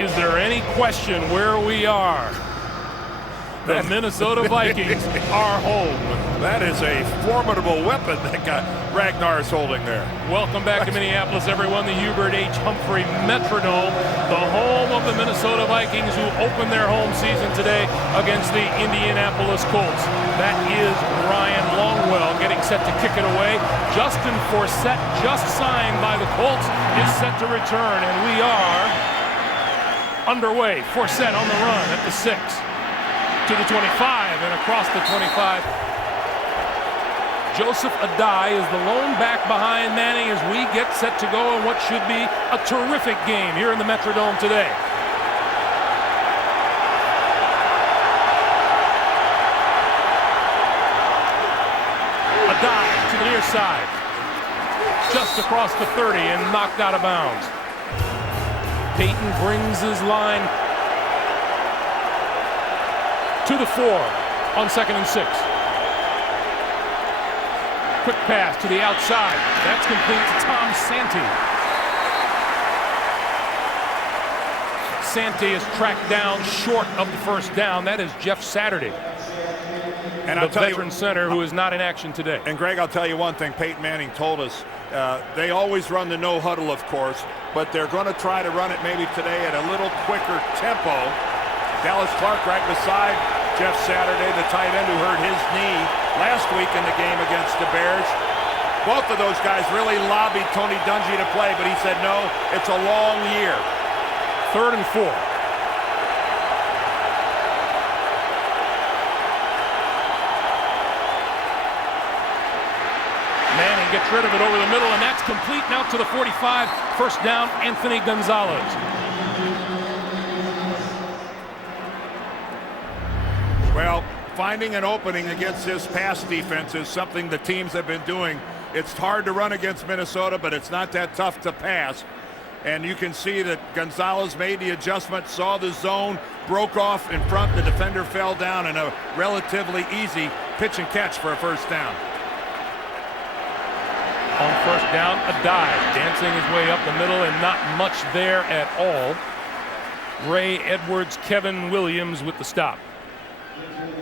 Is there any question where we are? The Minnesota Vikings are home. That is a formidable weapon that Ragnar is holding there. Welcome back to Minneapolis, everyone. The Hubert H. Humphrey Metrodome, the home of the Minnesota Vikings, who open their home season today against the Indianapolis Colts. That is Ryan Longwell getting set to kick it away. Justin Forsett, just signed by the Colts, is set to return, and we are underway. Forsett on the run at the 6. To the 25 and across the 25. Joseph Adai is the lone back behind Manning as we get set to go in what should be a terrific game here in the Metrodome today. Adai to the near side. Just across the 30 and knocked out of bounds. Peyton brings his line to the 4 on 2nd and 6. Quick pass to the outside. That's complete to Tom Santee. Santee is tracked down short of the first down. That is Jeff Saturday, and the veteran center who is not in action today. And Greg, I'll tell you one thing. Peyton Manning told us they always run the no huddle, of course, but they're going to try to run it maybe today at a little quicker tempo. Dallas Clark right beside Jeff Saturday, the tight end who hurt his knee last week in the game against the Bears. Both of those guys really lobbied Tony Dungy to play, but he said no, it's a long year. 3rd and 4. Manning gets rid of it over the middle, and that's complete now to the 45. First down, Anthony Gonzalez. Well, finding an opening against this pass defense is something the teams have been doing. It's hard to run against Minnesota, but it's not that tough to pass. And you can see that Gonzalez made the adjustment, saw the zone, broke off in front. The defender fell down, and a relatively easy pitch and catch for a first down. On first down, a dive, dancing his way up the middle, and not much there at all. Ray Edwards, Kevin Williams with the stop.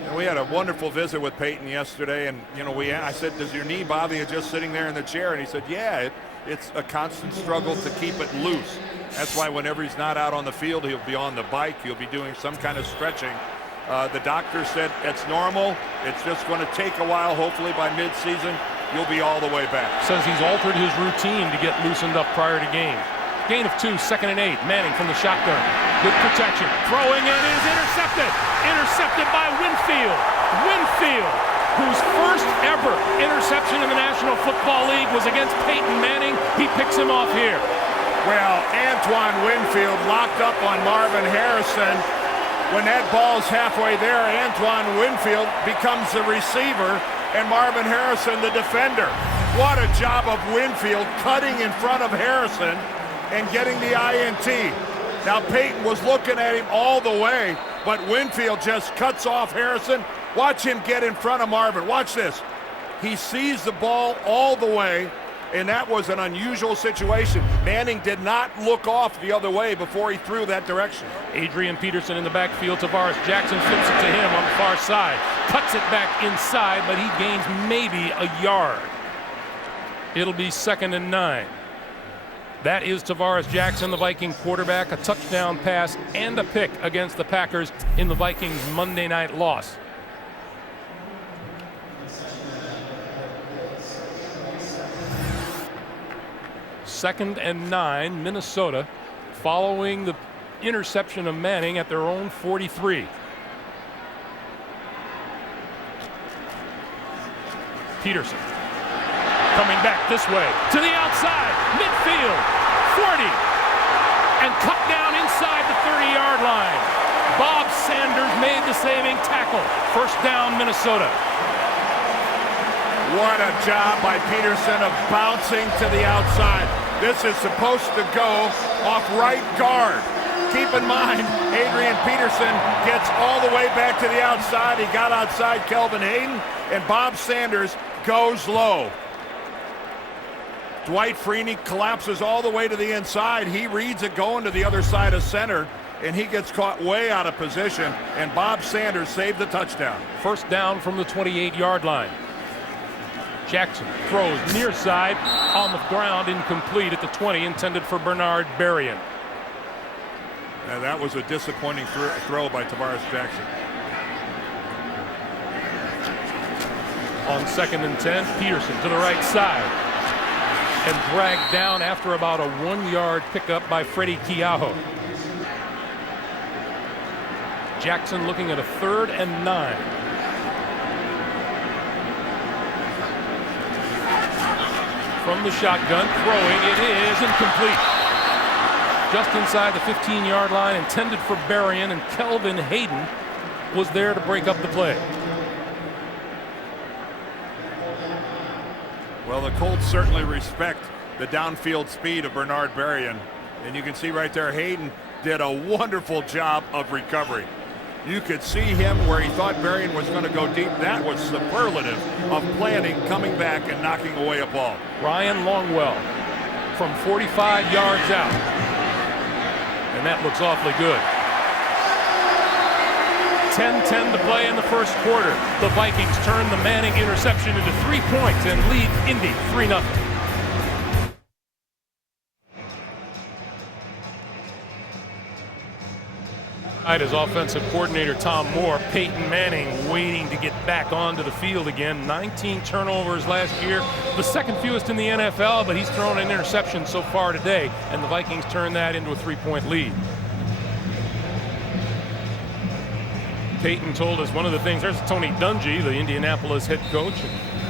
And we had a wonderful visit with Peyton yesterday, and I said, does your knee bother you just sitting there in the chair? And he said, yeah, it's a constant struggle to keep it loose. That's why whenever he's not out on the field, he'll be on the bike, he'll be doing some kind of stretching. The doctor said it's normal, it's just going to take a while. Hopefully by mid-season you'll be all the way back. Says he's altered his routine to get loosened up prior to game. Gain of 2, 2nd and 8. Manning from the shotgun. Good protection. Throwing, and it is intercepted. Intercepted by Winfield. Winfield, whose first ever interception in the National Football League was against Peyton Manning. He picks him off here. Well, Antoine Winfield locked up on Marvin Harrison. When that ball's halfway there, Antoine Winfield becomes the receiver and Marvin Harrison the defender. What a job of Winfield cutting in front of Harrison and getting the INT. Now Peyton was looking at him all the way, but Winfield just cuts off Harrison. Watch him get in front of Marvin. Watch this. He sees the ball all the way, and that was an unusual situation. Manning did not look off the other way before he threw that direction. Adrian Peterson in the backfield. Tavares Jackson flips it to him on the far side. Cuts it back inside, but he gains maybe a yard. It'll be 2nd and 9. That is Tavares Jackson, the Viking quarterback, a touchdown pass and a pick against the Packers in the Vikings' Monday night loss. Second and 9, Minnesota, following the interception of Manning at their own 43. Peterson coming back this way to the outside, midfield, 40, and cut down inside the 30-yard line. Bob Sanders made the saving tackle. First down, Minnesota. What a job by Peterson of bouncing to the outside. This is supposed to go off right guard. Keep in mind, Adrian Peterson gets all the way back to the outside. He got outside Kelvin Hayden, and Bob Sanders goes low. Dwight Freeney collapses all the way to the inside. He reads it going to the other side of center. and he gets caught way out of position, and Bob Sanders saved the touchdown. First down from the 28-yard line. Jackson throws near side on the ground, incomplete at the 20, intended for Bernard Berrien. Now that was a disappointing throw by Tavares Jackson. On 2nd and 10, Peterson to the right side and dragged down after about a 1-yard pickup by Freddie Keaho. Jackson looking at a 3rd and 9. From the shotgun, throwing, it is incomplete. Just inside the 15-yard line, intended for Berrien, and Kelvin Hayden was there to break up the play. Well, the Colts certainly respect the downfield speed of Bernard Berrien. And you can see right there, Hayden did a wonderful job of recovery. You could see him where he thought Berrien was going to go deep. That was superlative of planning, coming back, and knocking away a ball. Ryan Longwell from 45 yards out. And that looks awfully good. 10-10 to play in the first quarter. The Vikings turn the Manning interception into 3 points and lead Indy 3-0. As offensive coordinator Tom Moore, Peyton Manning waiting to get back onto the field again. 19 turnovers last year, the second fewest in the NFL, but he's thrown an interception so far today, and the Vikings turn that into a 3-point lead. Peyton told us one of the things, there's Tony Dungy, the Indianapolis head coach,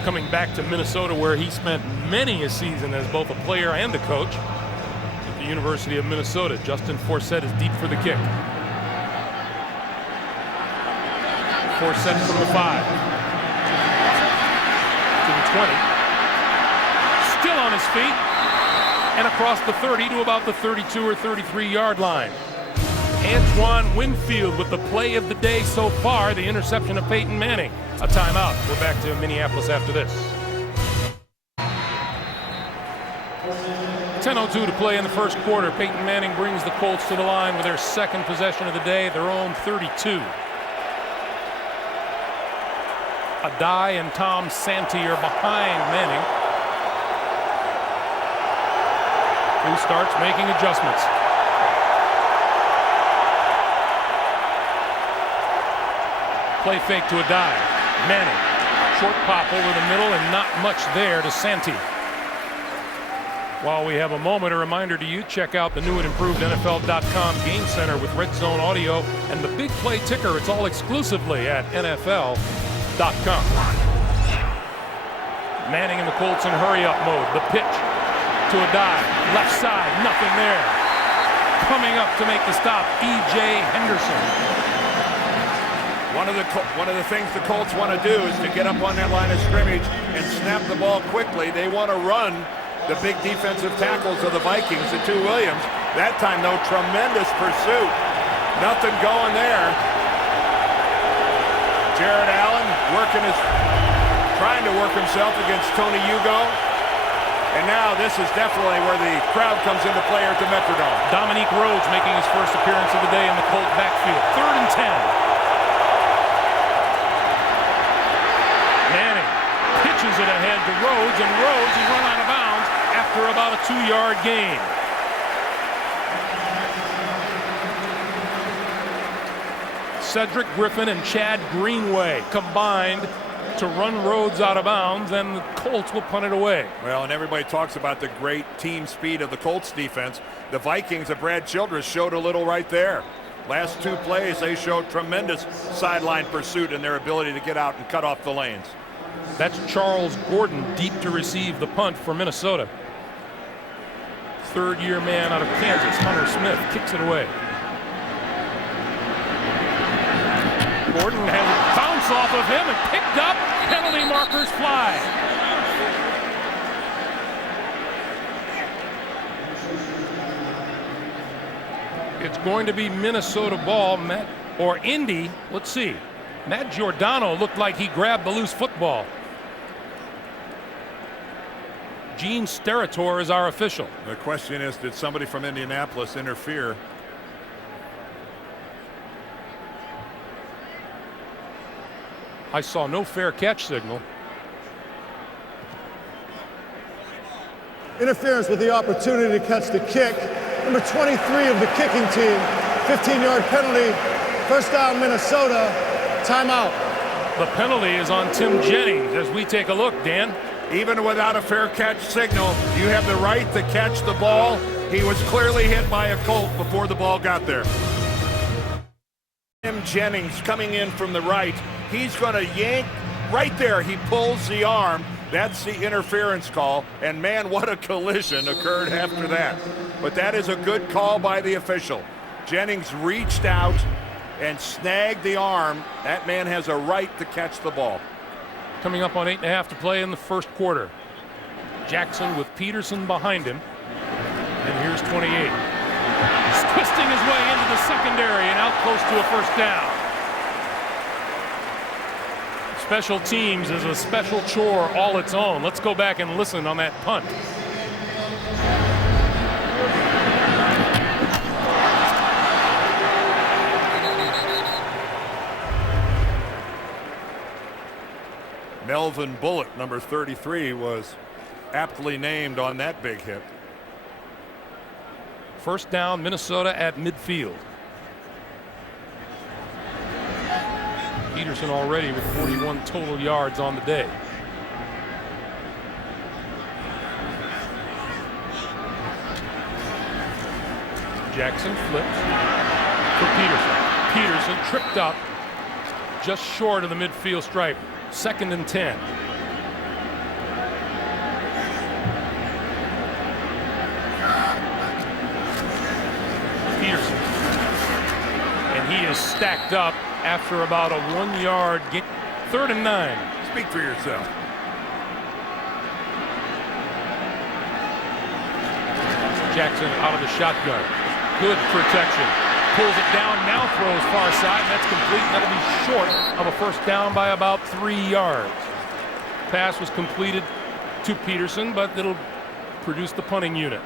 coming back to Minnesota where he spent many a season as both a player and a coach at the University of Minnesota. Justin Forsett is deep for the kick. Forsett from the 5 to the 20. Still on his feet and across the 30 to about the 32 or 33-yard line. Antoine Winfield with the play of the day so far, the interception of Peyton Manning. A timeout. We're back to Minneapolis after this. 10:02 to play in the first quarter. Peyton Manning brings the Colts to the line with their second possession of the day, their own 32. Adai and Tom Santee are behind Manning, who starts making adjustments. Play fake to Adai. Manning, short pop over the middle and not much there to Santee. While we have a moment, a reminder to you, check out the new and improved NFL.com Game Center with Red Zone Audio and the Big Play Ticker. It's all exclusively at NFL.com. Manning and the Colts in hurry-up mode. The pitch to Adai. Left side, nothing there. Coming up to make the stop, E.J. Henderson. One of the things the Colts want to do is to get up on that line of scrimmage and snap the ball quickly. They want to run the big defensive tackles of the Vikings, the 2 Williams. That time, though, tremendous pursuit. Nothing going there. Jared Allen trying to work himself against Tony Hugo. And now this is definitely where the crowd comes into play at the Metrodome. Dominique Rhodes making his first appearance of the day in the Colt backfield. 3rd and 10. Manning pitches it ahead to Rhodes, and Rhodes is run out of bounds after about a 2-yard gain. Cedric Griffin and Chad Greenway combined to run Rhodes out of bounds, and the Colts will punt it away. Well, and everybody talks about the great team speed of the Colts defense. The Vikings of Brad Childress showed a little right there. Last 2 plays, they showed tremendous sideline pursuit and their ability to get out and cut off the lanes. That's Charles Gordon deep to receive the punt for Minnesota. 3rd-year man out of Kansas, Hunter Smith, kicks it away. Gordon has a bounce off of him and picked up. Penalty markers fly. It's going to be Minnesota ball, or Indy. Let's see. Matt Giordano looked like he grabbed the loose football. Gene Steratore is our official. The question is, did somebody from Indianapolis interfere? I saw no fair catch signal. Interference with the opportunity to catch the kick. Number 23 of the kicking team. 15-yard penalty. First down, Minnesota. Timeout. The penalty is on Tim Jennings as we take a look, Dan. Even without a fair catch signal, you have the right to catch the ball. He was clearly hit by a Colt before the ball got there. Tim Jennings coming in from the right. He's going to yank right there. He pulls the arm. That's the interference call. And man, what a collision occurred after that. But that is a good call by the official. Jennings reached out and snagged the arm. That man has a right to catch the ball. Coming up on 8.5 to play in the first quarter. Jackson with Peterson behind him. And here's 28. He's twisting his way into the secondary and out close to a first down. Special teams is a special chore all its own. Let's go back and listen on that punt. Melvin Bullitt, number 33, was aptly named on that big hit. First down, Minnesota at midfield. Peterson already with 41 total yards on the day. Jackson flips for Peterson. Peterson tripped up just short of the midfield stripe. 2nd and 10. Peterson. And he is stacked up after about a 1-yard gain. 3rd and 9. Speak for yourself. Jackson out of the shotgun. Good protection. Pulls it down, now throws far side, and that's complete. That'll be short of a first down by about 3 yards. Pass was completed to Peterson, but it'll produce the punting unit.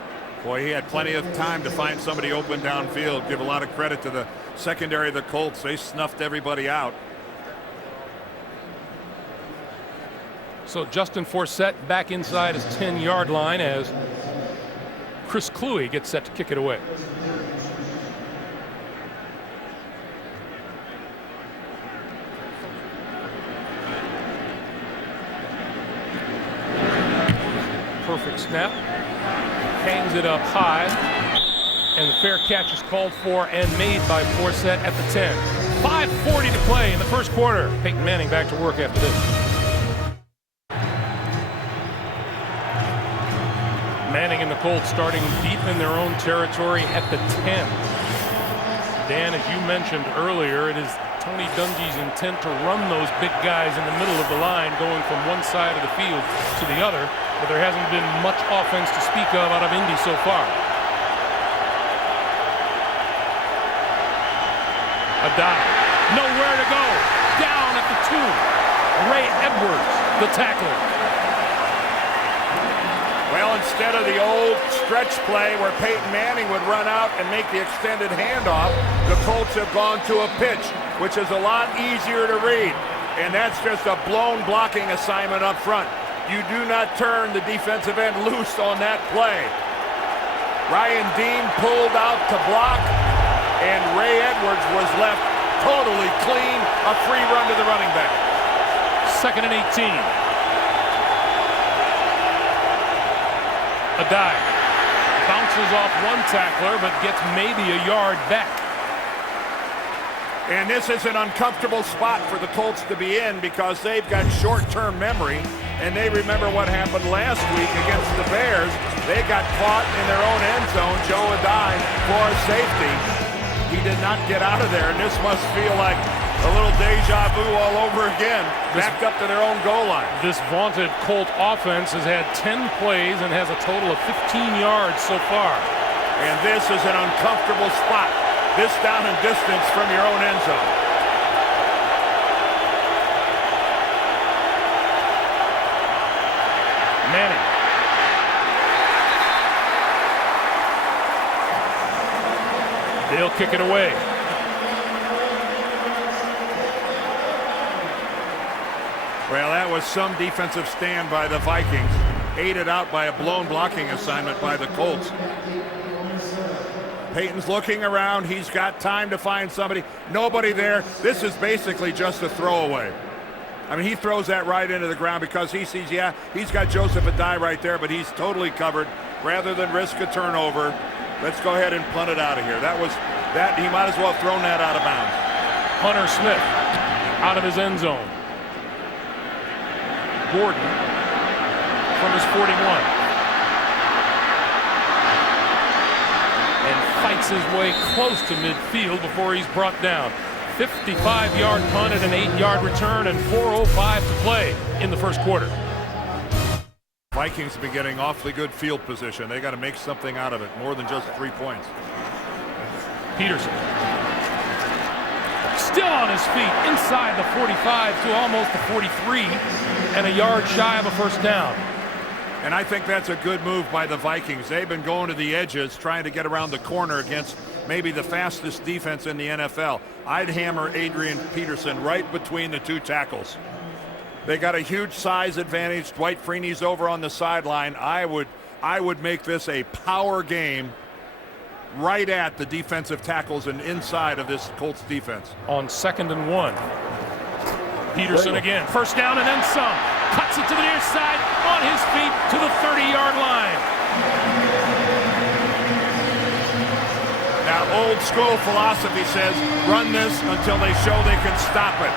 Boy, he had plenty of time to find somebody open downfield. Give a lot of credit to the secondary of the Colts. They snuffed everybody out. So Justin Forsett back inside his 10-yard line as Chris Kluwe gets set to kick it away. Perfect snap. Hangs it up high. And the fair catch is called for and made by Forsett at the 10. 5:40 to play in the first quarter. Peyton Manning back to work after this. Manning and the Colts starting deep in their own territory at the 10. Dan, as you mentioned earlier, it is Tony Dungy's intent to run those big guys in the middle of the line going from one side of the field to the other, but there hasn't been much offense to speak of out of Indy so far. A dive. Nowhere to go. Down at the 2. Ray Edwards, the tackler. Well, instead of the old stretch play where Peyton Manning would run out and make the extended handoff, the Colts have gone to a pitch, which is a lot easier to read. And that's just a blown blocking assignment up front. You do not turn the defensive end loose on that play. Ryan Dean pulled out to block, and Ray Edwards was left totally clean. A free run to the running back. 2nd and 18. A dive. Bounces off one tackler, but gets maybe a yard back. And this is an uncomfortable spot for the Colts to be in because they've got short-term memory, and they remember what happened last week against the Bears. They got caught in their own end zone. Joe Adai for a safety. He did not get out of there, and this must feel like a little deja vu all over again, backed up to their own goal line. This vaunted Colt offense has had 10 plays and has a total of 15 yards so far. And this is an uncomfortable spot. This down and distance from your own end zone. Manning. They'll kick it away. Well, that was some defensive stand by the Vikings, aided out by a blown blocking assignment by the Colts. Peyton's looking around. He's got time to find somebody. Nobody there. This is basically just a throwaway. I mean, he throws that right into the ground because he sees, yeah, he's got Joseph Adai right there, but he's totally covered. Rather than risk a turnover, let's go ahead and punt it out of here. That he might as well have thrown that out of bounds. Hunter Smith out of his end zone. Gordon from his 41. And fights his way close to midfield before he's brought down. 55-yard punt and an 8-yard return and 4:05 to play in the first quarter. Vikings have been getting awfully good field position. They got to make something out of it, more than just 3 points. Peterson still on his feet inside the 45 to almost the 43 and a yard shy of a first down. And I think that's a good move by the Vikings. They've been going to the edges, trying to get around the corner against maybe the fastest defense in the NFL. I'd hammer Adrian Peterson right between the two tackles. They got a huge size advantage. Dwight Freeney's over on the sideline. I would make this a power game right at the defensive tackles and inside of this Colts defense. On 2nd and 1. Peterson again. First down and then some. Cuts it to the near side on his feet to the 30-yard line. Now, old school philosophy says run this until they show they can stop it.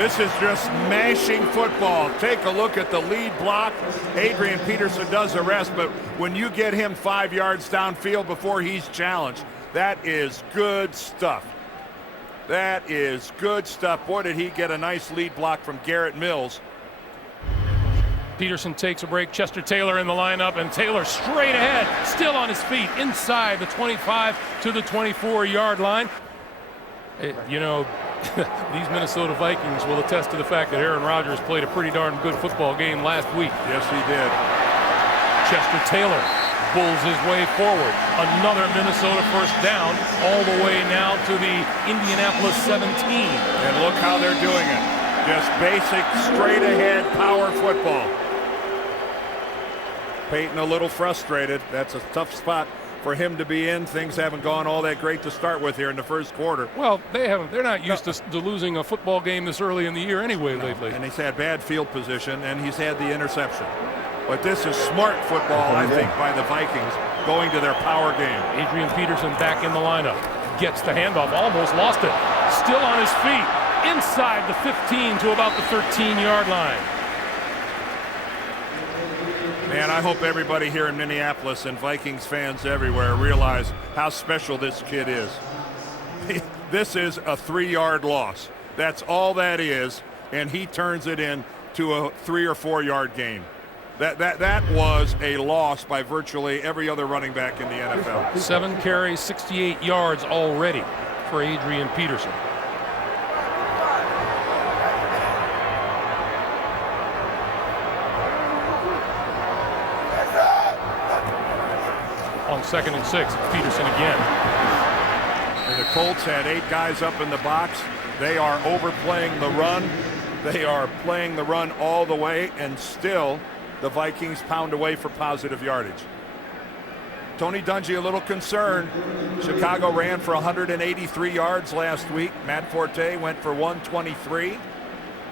This is just mashing football. Take a look at the lead block. Adrian Peterson does the rest, but when you get him 5 yards downfield before he's challenged, that is good stuff. That is good stuff. Boy, did he get a nice lead block from Garrett Mills. Peterson takes a break. Chester Taylor in the lineup, and Taylor straight ahead, still on his feet, inside the 25 to the 24-yard line. You know, these Minnesota Vikings will attest to the fact that Aaron Rodgers played a pretty darn good football game last week. Yes, he did. Chester Taylor pulls his way forward. Another Minnesota first down, all the way now to the Indianapolis 17. And look how they're doing it. Just basic, straight-ahead power football. Peyton a little frustrated. That's a tough spot for him to be in. Things haven't gone all that great to start with here in the first quarter. Well, they're not used to losing a football game this early in the year anyway lately. And he's had bad field position, and he's had the interception. But this is smart football, I think, by the Vikings going to their power game. Adrian Peterson back in the lineup. Gets the handoff, almost lost it. Still on his feet, inside the 15 to about the 13-yard line. Man, I hope everybody here in Minneapolis and Vikings fans everywhere realize how special this kid is. This is a 3-yard loss. That's all that is, and he turns it into a 3 or 4 yard gain. That was a loss by virtually every other running back in the NFL. 7 carries, 68 yards already for Adrian Peterson. On 2nd and 6, Peterson again. And the Colts had 8 guys up in the box. They are overplaying the run. They are playing the run all the way, and still the Vikings pound away for positive yardage. Tony Dungy a little concerned. Chicago ran for 183 yards last week. Matt Forte went for 123.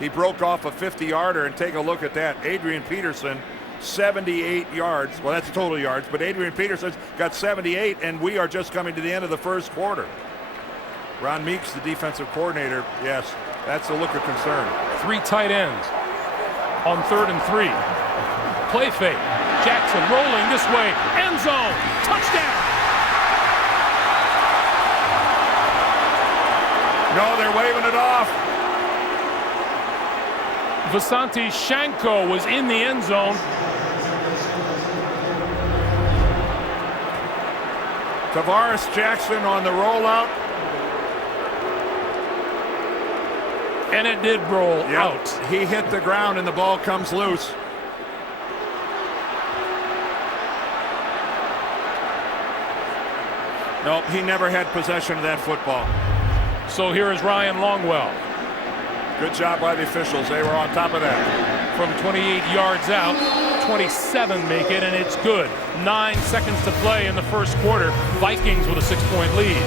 He broke off a 50-yarder, and take a look at that. Adrian Peterson, 78 yards. Well, that's total yards, but Adrian Peterson's got 78, and we are just coming to the end of the first quarter. Ron Meeks, the defensive coordinator, yes, that's a look of concern. 3 tight ends on 3rd and 3. Play fake. Jackson rolling this way. End zone. Touchdown. No, they're waving it off. Vasanti Shanko was in the end zone. Tavares Jackson on the rollout. And it did roll out. He hit the ground and the ball comes loose. Nope, he never had possession of that football. So here is Ryan Longwell. Good job by the officials. They were on top of that. From 28 yards out, 27 make it, and it's good. 9 seconds to play in the first quarter. Vikings with a 6-point lead.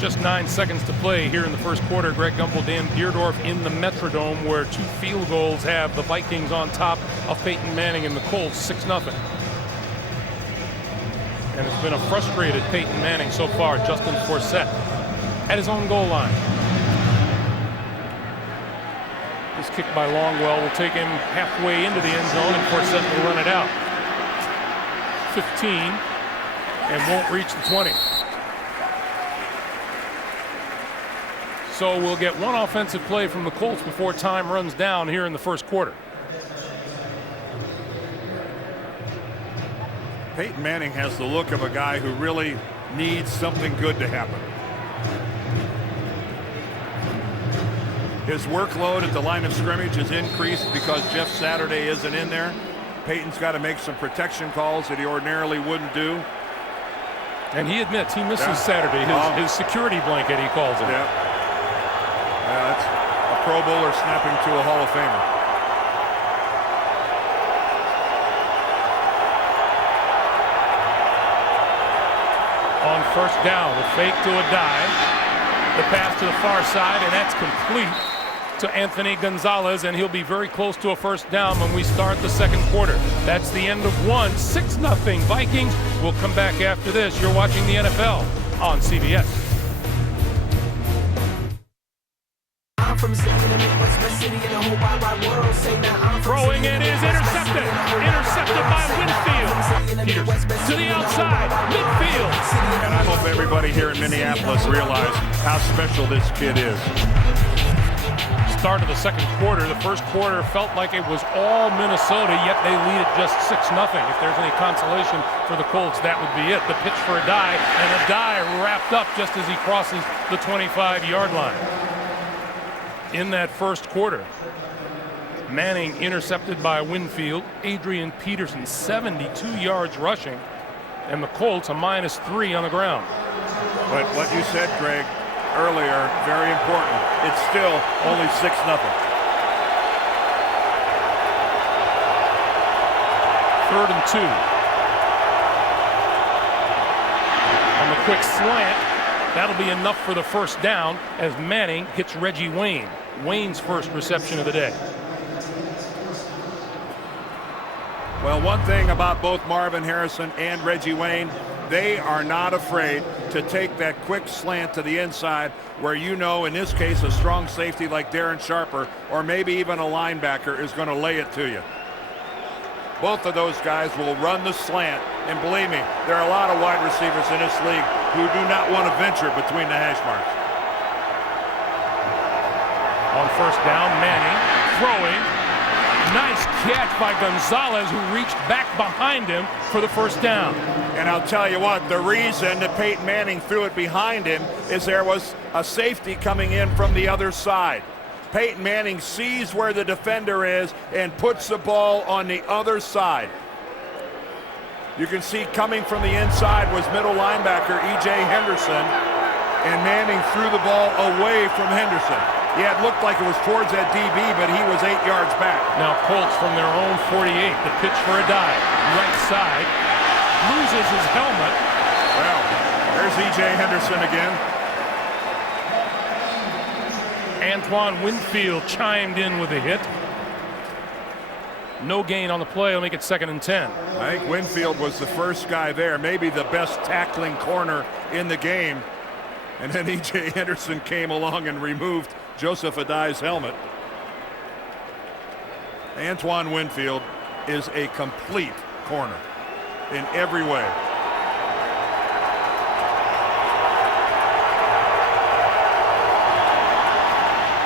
Just 9 seconds to play here in the first quarter. Greg Gumbel, Dan Deerdorf in the Metrodome, where 2 field goals have the Vikings on top of Peyton Manning and the Colts, 6-0. And it's been a frustrated Peyton Manning so far. Justin Forsett at his own goal line. This kick by Longwell will take him halfway into the end zone, and Forsett will run it out. 15, and won't reach the 20. So we'll get one offensive play from the Colts before time runs down here in the first quarter. Peyton Manning has the look of a guy who really needs something good to happen. His workload at the line of scrimmage is increased because Jeff Saturday isn't in there. Peyton's got to make some protection calls that he ordinarily wouldn't do. And he admits he misses Saturday, his security blanket, he calls it. Yeah. That's a Pro Bowler snapping to a Hall of Famer. On first down, the fake to a dive, the pass to the far side, and that's complete to Anthony Gonzalez, and he'll be very close to a first down when we start the second quarter. That's the end of one. 6-0 Vikings. We'll come back after this. You're watching the NFL on CBS. Throwing it is intercepted. Intercepted by Winfield. Peters to the outside. Midfield. And I hope everybody here in Minneapolis realize how special this kid is. Start of the second quarter. The first quarter felt like it was all Minnesota, yet they lead it just 6-0. If there's any consolation for the Colts, that would be it. The pitch for a dive, and a dive wrapped up just as he crosses the 25-yard line. In that first quarter, Manning intercepted by Winfield. Adrian Peterson, 72 yards rushing, and the Colts a -3 on the ground. But what you said, Greg, earlier, very important. It's still only 6-0. Third and 2. On the quick slant, that'll be enough for the first down as Manning hits Reggie Wayne. Wayne's first reception of the day. Well, one thing about both Marvin Harrison and Reggie Wayne, they are not afraid to take that quick slant to the inside where, you know, in this case, a strong safety like Darren Sharper or maybe even a linebacker is going to lay it to you. Both of those guys will run the slant, and believe me, there are a lot of wide receivers in this league who do not want to venture between the hash marks. On first down, Manning throwing. Nice catch by Gonzalez, who reached back behind him for the first down. And I'll tell you what, the reason that Peyton Manning threw it behind him is there was a safety coming in from the other side. Peyton Manning sees where the defender is and puts the ball on the other side. You can see coming from the inside was middle linebacker E.J. Henderson, and Manning threw the ball away from Henderson. Yeah, it looked like it was towards that DB, but he was 8 yards back. Now Colts from their own 48. The pitch for a dive. Right side. Loses his helmet. Well, there's E.J. Henderson again. Antoine Winfield chimed in with a hit. No gain on the play. Will make it 2nd and 10. I think Winfield was the first guy there, maybe the best tackling corner in the game. And then E.J. Henderson came along and removed Joseph Adai's helmet. Antoine Winfield is a complete corner in every way.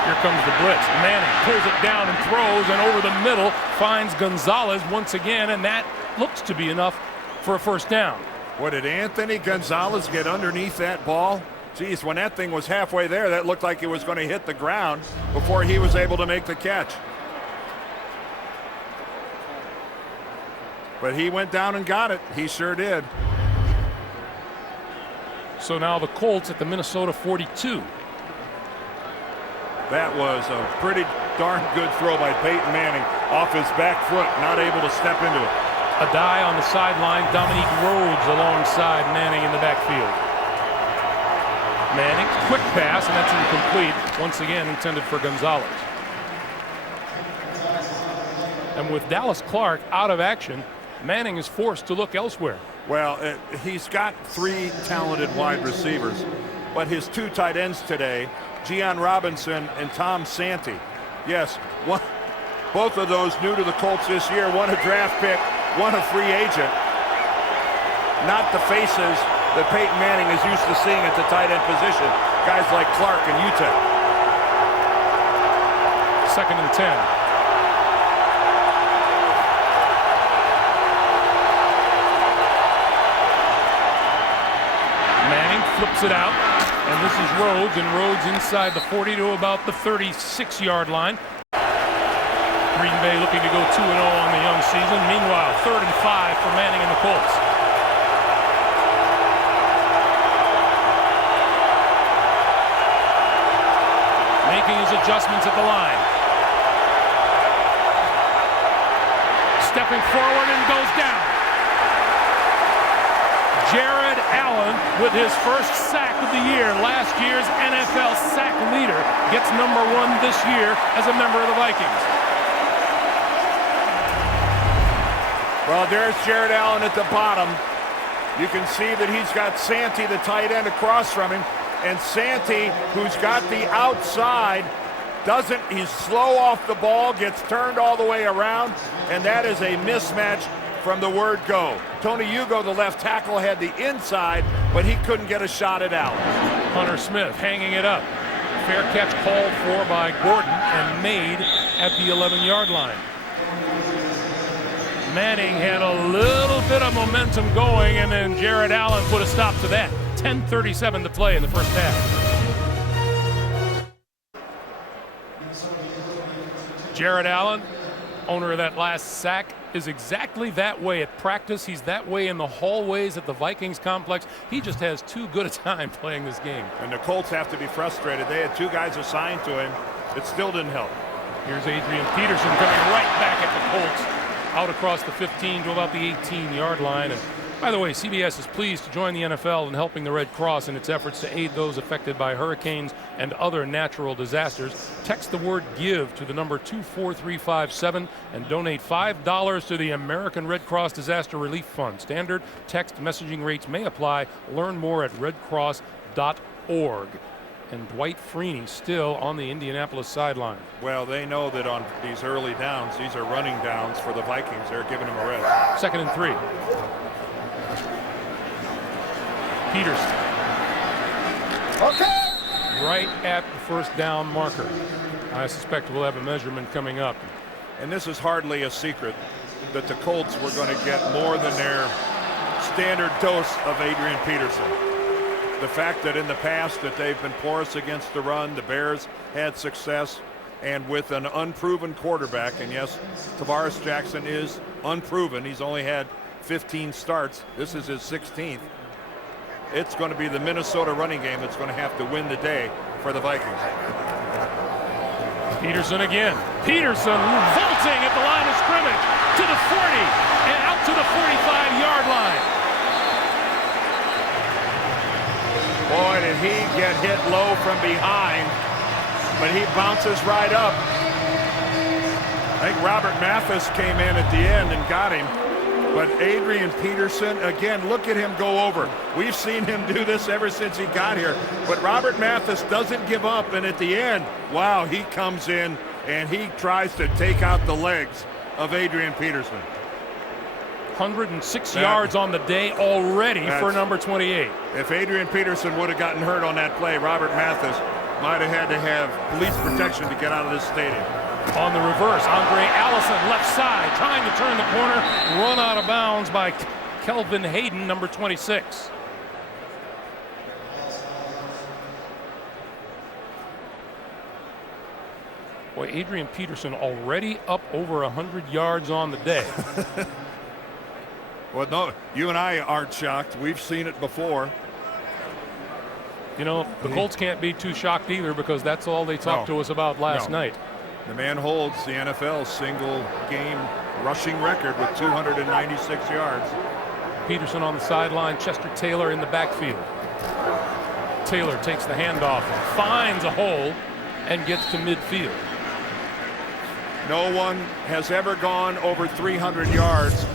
Here comes the blitz. Manning pulls it down and throws, and over the middle finds Gonzalez once again, and that looks to be enough for a first down. What, did Anthony Gonzalez get underneath that ball? Geez, when that thing was halfway there, that looked like it was going to hit the ground before he was able to make the catch. But he went down and got it. He sure did. So now the Colts at the Minnesota 42. That was a pretty darn good throw by Peyton Manning off his back foot, not able to step into it. A die on the sideline. Dominique Rhodes alongside Manning in the backfield. Manning, quick pass, and that's incomplete. Once again intended for Gonzalez. And with Dallas Clark out of action, Manning is forced to look elsewhere. Well, he's got 3 talented wide receivers, but his 2 tight ends today, Gian Robinson and Tom Santee. Yes, both of those new to the Colts this year. One a draft pick, one a free agent. Not the faces that Peyton Manning is used to seeing at the tight end position. Guys like Clark and Utah. 2nd and 10. Flips it out, and this is Rhodes, and Rhodes inside the 40 to about the 36-yard line. Green Bay looking to go 2-0 on the young season. Meanwhile, 3rd and 5 for Manning and the Colts. Making his adjustments at the line. Stepping forward and goes down. Jared Allen with his first sack of the year, last year's NFL sack leader, gets number 1 this year as a member of the Vikings. Well, there's Jared Allen at the bottom. You can see that he's got Santee, the tight end, across from him. And Santee, who's got the outside, he's slow off the ball, gets turned all the way around, and that is a mismatch from the word go. Tony Hugo, the left tackle, had the inside, but he couldn't get a shot at Allen. Hunter Smith hanging it up. Fair catch called for by Gordon and made at the 11-yard line. Manning had a little bit of momentum going, and then Jared Allen put a stop to that. 10:37 to play in the first half. Jared Allen, owner of that last sack, is exactly that way at practice. He's that way in the hallways at the Vikings complex. He just has too good a time playing this game. And the Colts have to be frustrated. They had 2 guys assigned to him. It still didn't help. Here's Adrian Peterson coming right back at the Colts, out across the 15 to about the 18-yard line. And by the way, CBS is pleased to join the NFL in helping the Red Cross in its efforts to aid those affected by hurricanes and other natural disasters. Text the word GIVE to the number 24357 and donate $5 to the American Red Cross Disaster Relief Fund. Standard text messaging rates may apply. Learn more at redcross.org. And Dwight Freeney still on the Indianapolis sideline. Well, they know that on these early downs, these are running downs for the Vikings. They're giving them a rest. 2nd and 3. Peterson. Okay. Right at the first down marker. I suspect we'll have a measurement coming up. And this is hardly a secret that the Colts were going to get more than their standard dose of Adrian Peterson. The fact that in the past that they've been porous against the run, the Bears had success, and with an unproven quarterback, and yes, Tavares Jackson is unproven. He's only had 15 starts. This is his 16th. It's going to be the Minnesota running game that's going to have to win the day for the Vikings. Peterson again. Peterson vaulting at the line of scrimmage to the 40 and out to the 45-yard line. Boy, did he get hit low from behind, but he bounces right up. I think Robert Mathis came in at the end and got him. But Adrian Peterson, again, look at him go over. We've seen him do this ever since he got here. But Robert Mathis doesn't give up, and at the end, wow, he comes in and he tries to take out the legs of Adrian Peterson. 106 yards on the day already for number 28. If Adrian Peterson would have gotten hurt on that play, Robert Mathis might have had to have police protection to get out of this stadium. On the reverse, Andre Allison, left side, trying to turn the corner, run out of bounds by Kelvin Hayden, number 26. Boy, Adrian Peterson already up over 100 yards on the day. Well, no, you and I aren't shocked. We've seen it before. You know, the Colts can't be too shocked either, because that's all they talked to us about last night. The man holds the NFL single game rushing record with 296 yards. Peterson on the sideline, Chester Taylor in the backfield. Taylor takes the handoff, finds a hole, and gets to midfield. No one has ever gone over 300 yards,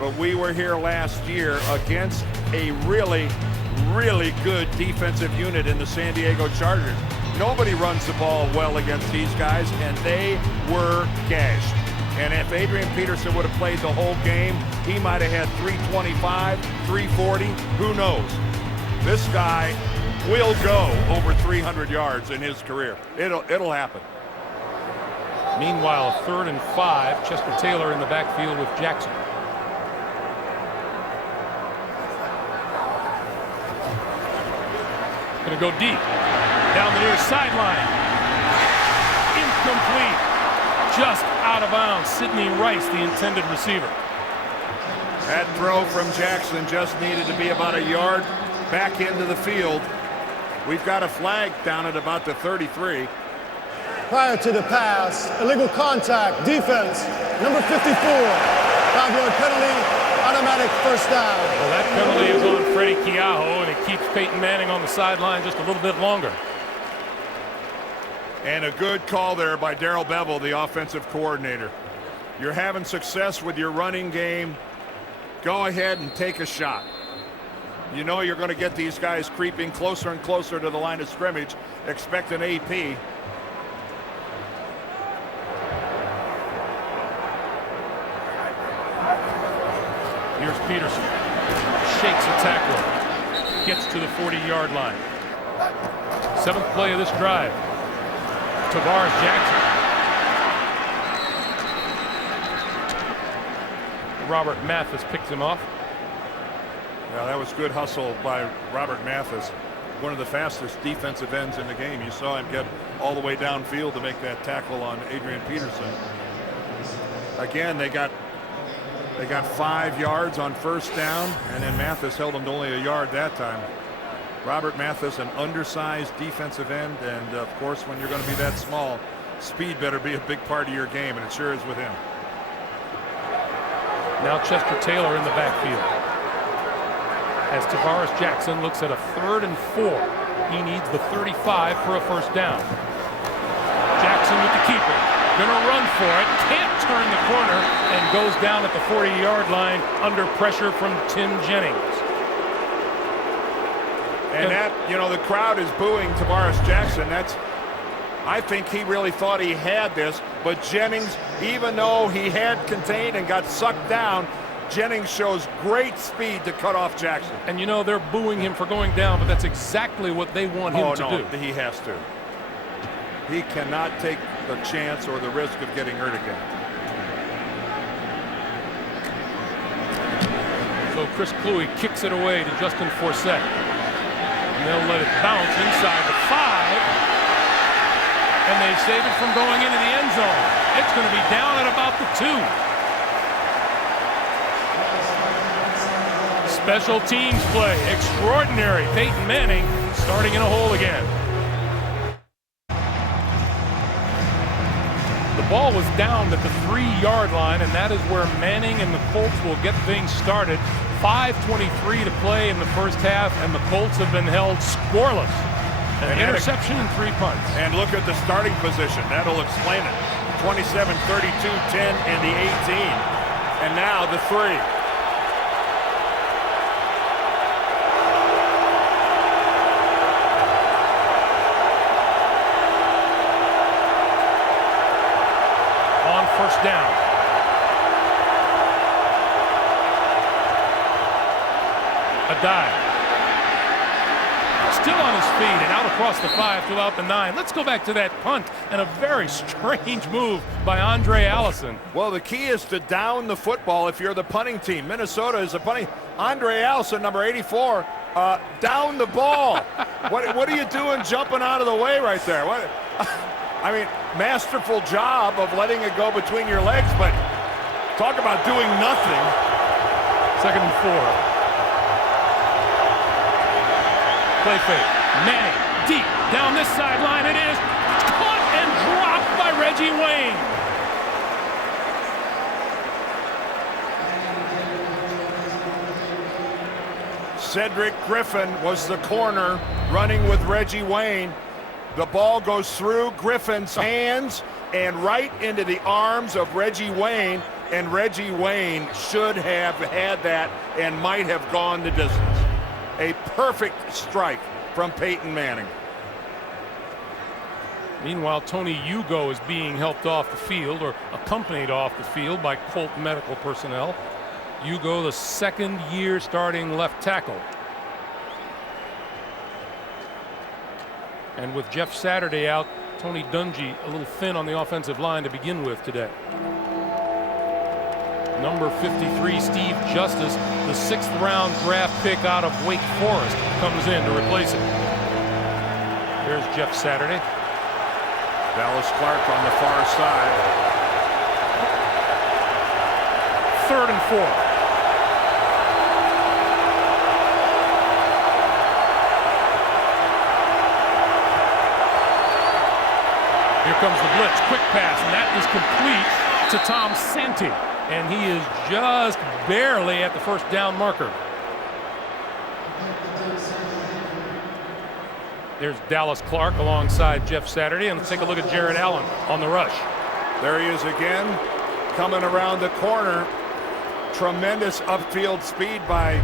but we were here last year against a really good defensive unit in the San Diego Chargers. Nobody runs the ball well against these guys, and they were gashed. And if Adrian Peterson would have played the whole game, he might have had 325, 340, who knows? This guy will go over 300 yards in his career. It'll happen. Meanwhile, 3rd and 5, Chester Taylor in the backfield with Jackson. Gonna go deep, down the near sideline. Incomplete, just out of bounds. Sidney Rice, the intended receiver. That throw from Jackson just needed to be about a yard back into the field. We've got a flag down at about the 33. Prior to the pass, illegal contact, defense, number 54, 5-yard penalty, automatic first down. Well, that penalty is on Freddie Keaho, and it keeps Peyton Manning on the sideline just a little bit longer. And a good call there by Darrell Bevell, the offensive coordinator. You're having success with your running game. Go ahead and take a shot. You know you're going to get these guys creeping closer and closer to the line of scrimmage. Expect an AP. Here's Peterson. Shakes a tackler. Gets to the 40-yard line. 7th play of this drive. Tavares Jackson. Robert Mathis picks him off. Yeah, that was good hustle by Robert Mathis. One of the fastest defensive ends in the game. You saw him get all the way downfield to make that tackle on Adrian Peterson. Again, they got 5 yards on first down, and then Mathis held him to only a yard that time. Robert Mathis, an undersized defensive end, and of course, when you're going to be that small, speed better be a big part of your game, and it sure is with him. Now Chester Taylor in the backfield. As Tavares Jackson looks at a 3rd and 4. He needs the 35 for a first down. Jackson with the keeper. Gonna run for it. Can't turn the corner and goes down at the 40-yard line under pressure from Tim Jennings. And that, you know, the crowd is booing Tavares Jackson. I think he really thought he had this, but Jennings, even though he had contained and got sucked down, Jennings shows great speed to cut off Jackson. And you know, they're booing him for going down, but that's exactly what they want him to do. He has to. He cannot take the chance or the risk of getting hurt again. So Chris Kluwe kicks it away to Justin Forsett. And they'll let it bounce inside the 5. And they save it from going into the end zone. It's going to be down at about the 2. Special teams play. Extraordinary. Peyton Manning starting in a hole again. The ball was down at the 3-yard line, and that is where Manning and the Colts will get things started. 5:23 to play in the first half, and the Colts have been held scoreless. An interception and 3 punts. And look at the starting position. That'll explain it. 27, 32, 10, and the 18. And now the 3. First down. A dive. Still on his feet and out across the 5 to out the 9. Let's go back to that punt and a very strange move by Andre Allison. Well, the key is to down the football if you're the punting team. Minnesota is the punting. Andre Allison, number 84, down the ball. What are you doing jumping out of the way right there? What? I mean, masterful job of letting it go between your legs, but talk about doing nothing. 2nd and 4. Play fake. Manning, deep, down this sideline it is. Caught and dropped by Reggie Wayne. Cedric Griffin was the corner running with Reggie Wayne. The ball goes through Griffin's hands and right into the arms of Reggie Wayne, and Reggie Wayne should have had that and might have gone the distance. A perfect strike from Peyton Manning. Meanwhile, Tony Hugo is being helped off the field, or accompanied off the field, by Colt medical personnel. Hugo, the second-year starting left tackle. And with Jeff Saturday out, Tony Dungy a little thin on the offensive line to begin with today. Number 53, Steve Justice, the 6th-round draft pick out of Wake Forest, comes in to replace him. There's Jeff Saturday. Dallas Clark on the far side. 3rd and 4. Here comes the blitz, quick pass, and that is complete to Tom Santee. And he is just barely at the first down marker. There's Dallas Clark alongside Jeff Saturday, and let's take a look at Jared Allen on the rush. There he is again, coming around the corner. Tremendous upfield speed by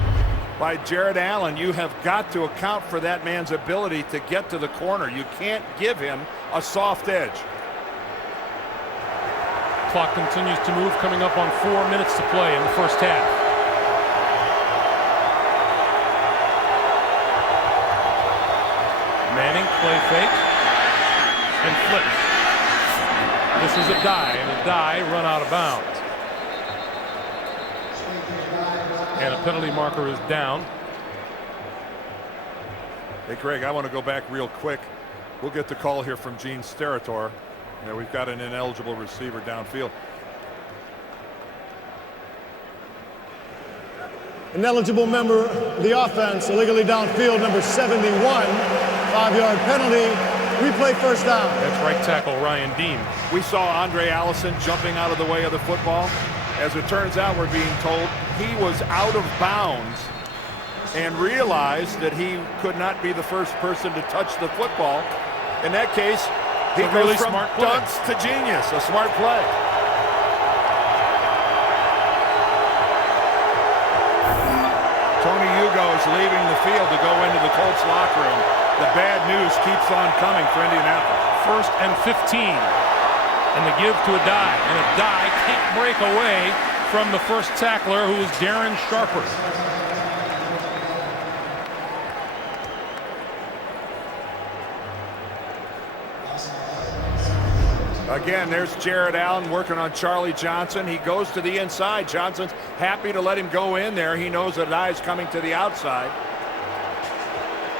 Jared Allen. You have got to account for that man's ability to get to the corner. You can't give him a soft edge. Clock continues to move, coming up on 4 minutes to play in the first half. Manning, play fake, and flips. This is a die, and a die run out of bounds. And a penalty marker is down. Hey, Greg, I want to go back real quick. We'll get the call here from Gene Steratore. You know, we've got an ineligible receiver downfield. Ineligible member of the offense, illegally downfield, number 71. 5-yard penalty. Replay first down. That's right tackle Ryan Dean. We saw Andre Allison jumping out of the way of the football. As it turns out, we're being told he was out of bounds and realized that he could not be the first person to touch the football. In that case, he goes really from smart play. dunce to genius. A smart play. Tony Hugo is leaving the field to go into the Colts locker room. The bad news keeps on coming for Indianapolis. 1st and 15. And the give to a die. And a die can't break away from the first tackler, who is Darren Sharper. Again, there's Jared Allen working on Charlie Johnson. He goes to the inside. Johnson's happy to let him go in there. He knows that eye is coming to the outside.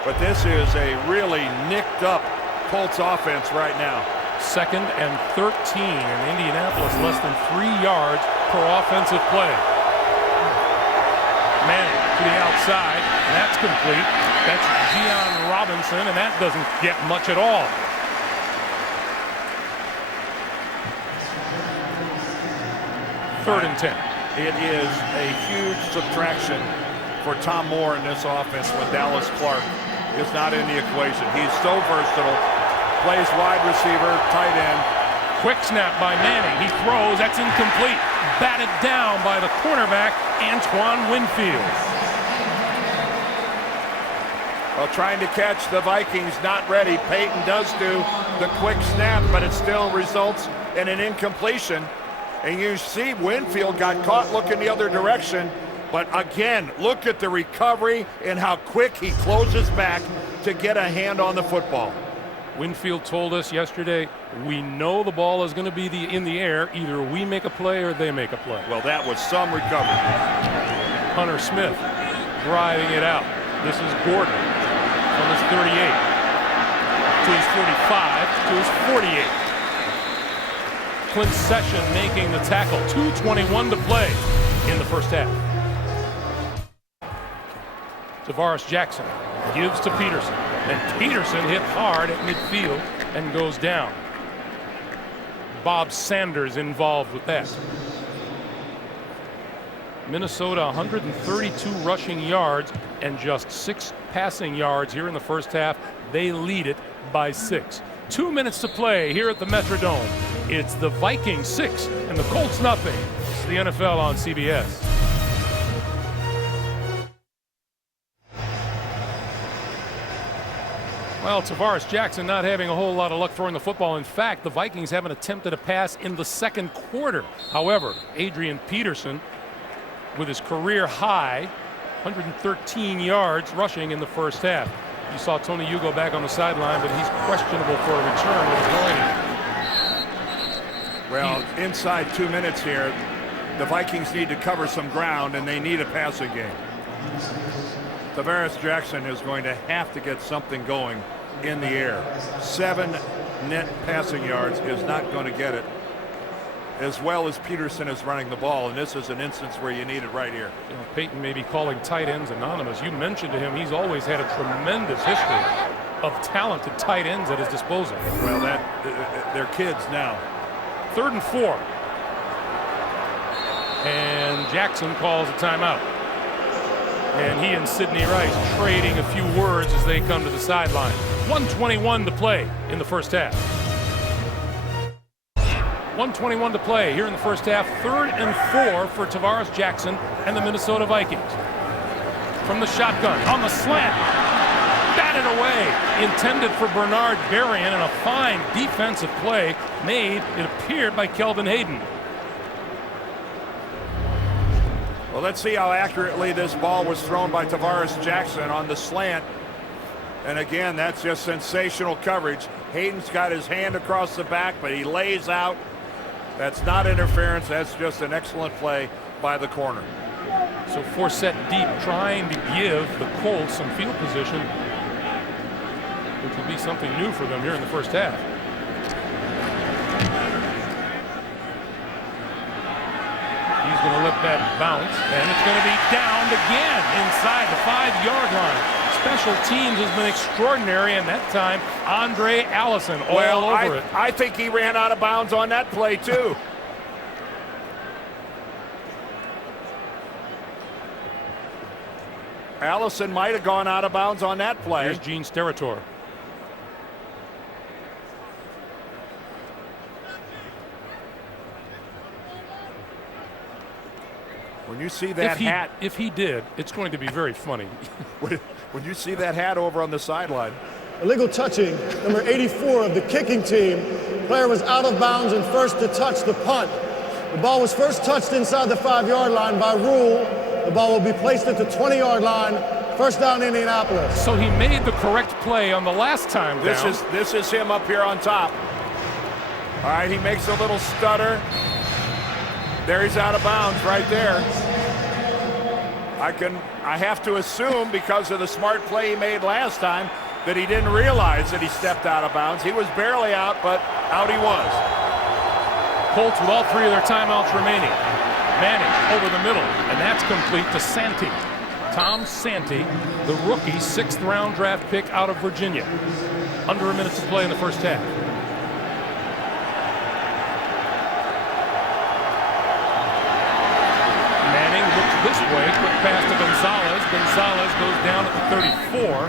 But this is a really nicked up Colts offense right now. 2nd and 13, and Indianapolis less than 3 yards per offensive play. Manning to the outside, and that's complete. That's Gian Robinson, and that doesn't get much at all. Third and 10. It is a huge subtraction for Tom Moore in this offense when Dallas Clark is not in the equation. He's so versatile. Plays wide receiver, tight end. Quick snap by Manning. He throws. That's incomplete. Batted down by the cornerback, Antoine Winfield. Well, trying to catch the Vikings, not ready. Peyton does do the quick snap, but it still results in an incompletion. And you see Winfield got caught looking the other direction. But again, look at the recovery and how quick he closes back to get a hand on the football. Winfield told us yesterday, we know the ball is going to be in the air. Either we make a play or they make a play. Well, that was some recovery. Hunter Smith driving it out. This is Gordon from his 38 to his 45 to his 48. Clint Session making the tackle. 2:21 to play in the first half. Tavares Jackson gives to Peterson. And Peterson hit hard at midfield and goes down. Bob Sanders involved with that. Minnesota 132 rushing yards and just 6 passing yards here in the first half. They lead it by 6. 2 minutes to play here at the Metrodome. It's the Vikings 6 and the Colts nothing. It's the NFL on CBS. Well, Tavares Jackson not having a whole lot of luck throwing the football. In fact, the Vikings haven't attempted a pass in the second quarter. However, Adrian Peterson, with his career high, 113 yards rushing in the first half. You saw Tony Hugo back on the sideline, but he's questionable for a return with a groin. Well, inside 2 minutes here, the Vikings need to cover some ground, and they need a passing game. Tavares Jackson is going to have to get something going in the air. 7 net passing yards is not going to get it, as well as Peterson is running the ball, and this is an instance where you need it right here. You know, Peyton may be calling tight ends anonymous. You mentioned to him he's always had a tremendous history of talented tight ends at his disposal. Well, they're kids now. 3rd and 4. And Jackson calls a timeout. And he and Sidney Rice trading a few words as they come to the sideline. 1:21 to play in the first half. 1:21 to play here in the first half. 3rd and 4 for Tavares Jackson and the Minnesota Vikings. From the shotgun, on the slant, batted away. Intended for Bernard Berrien, and a fine defensive play made, it appeared, by Kelvin Hayden. Well, let's see how accurately this ball was thrown by Tavares Jackson on the slant. And again, that's just sensational coverage. Hayden's got his hand across the back, but he lays out. That's not interference. That's just an excellent play by the corner. So 4 set deep, trying to give the Colts some field position, which will be something new for them here in the first half. He's going to let that bounce, and it's going to be downed again inside the 5-yard line. Special teams has been extraordinary, and that time Andre Allison all over it. I think he ran out of bounds on that play too. Allison might have gone out of bounds on that play. Here's Gene Steratore. When you see that hat, if he did, it's going to be very funny. when you see that hat over on the sideline. Illegal touching, number 84 of the kicking team. Player was out of bounds and first to touch the punt. The ball was first touched inside the 5-yard line. By rule, the ball will be placed at the 20-yard line. First down, Indianapolis. So he made the correct play on the last time down. This is him up here on top. All right, he makes a little stutter. There he's out of bounds right there. I have to assume, because of the smart play he made last time, that he didn't realize that he stepped out of bounds. He was barely out, but out he was. Colts with all 3 of their timeouts remaining. Manning over the middle, and that's complete to Santee. Tom Santee, the rookie 6th round draft pick out of Virginia. Under a minute to play in the first half. Manning looks this way, quick pass to Gonzalez. Gonzalez goes down at the 34.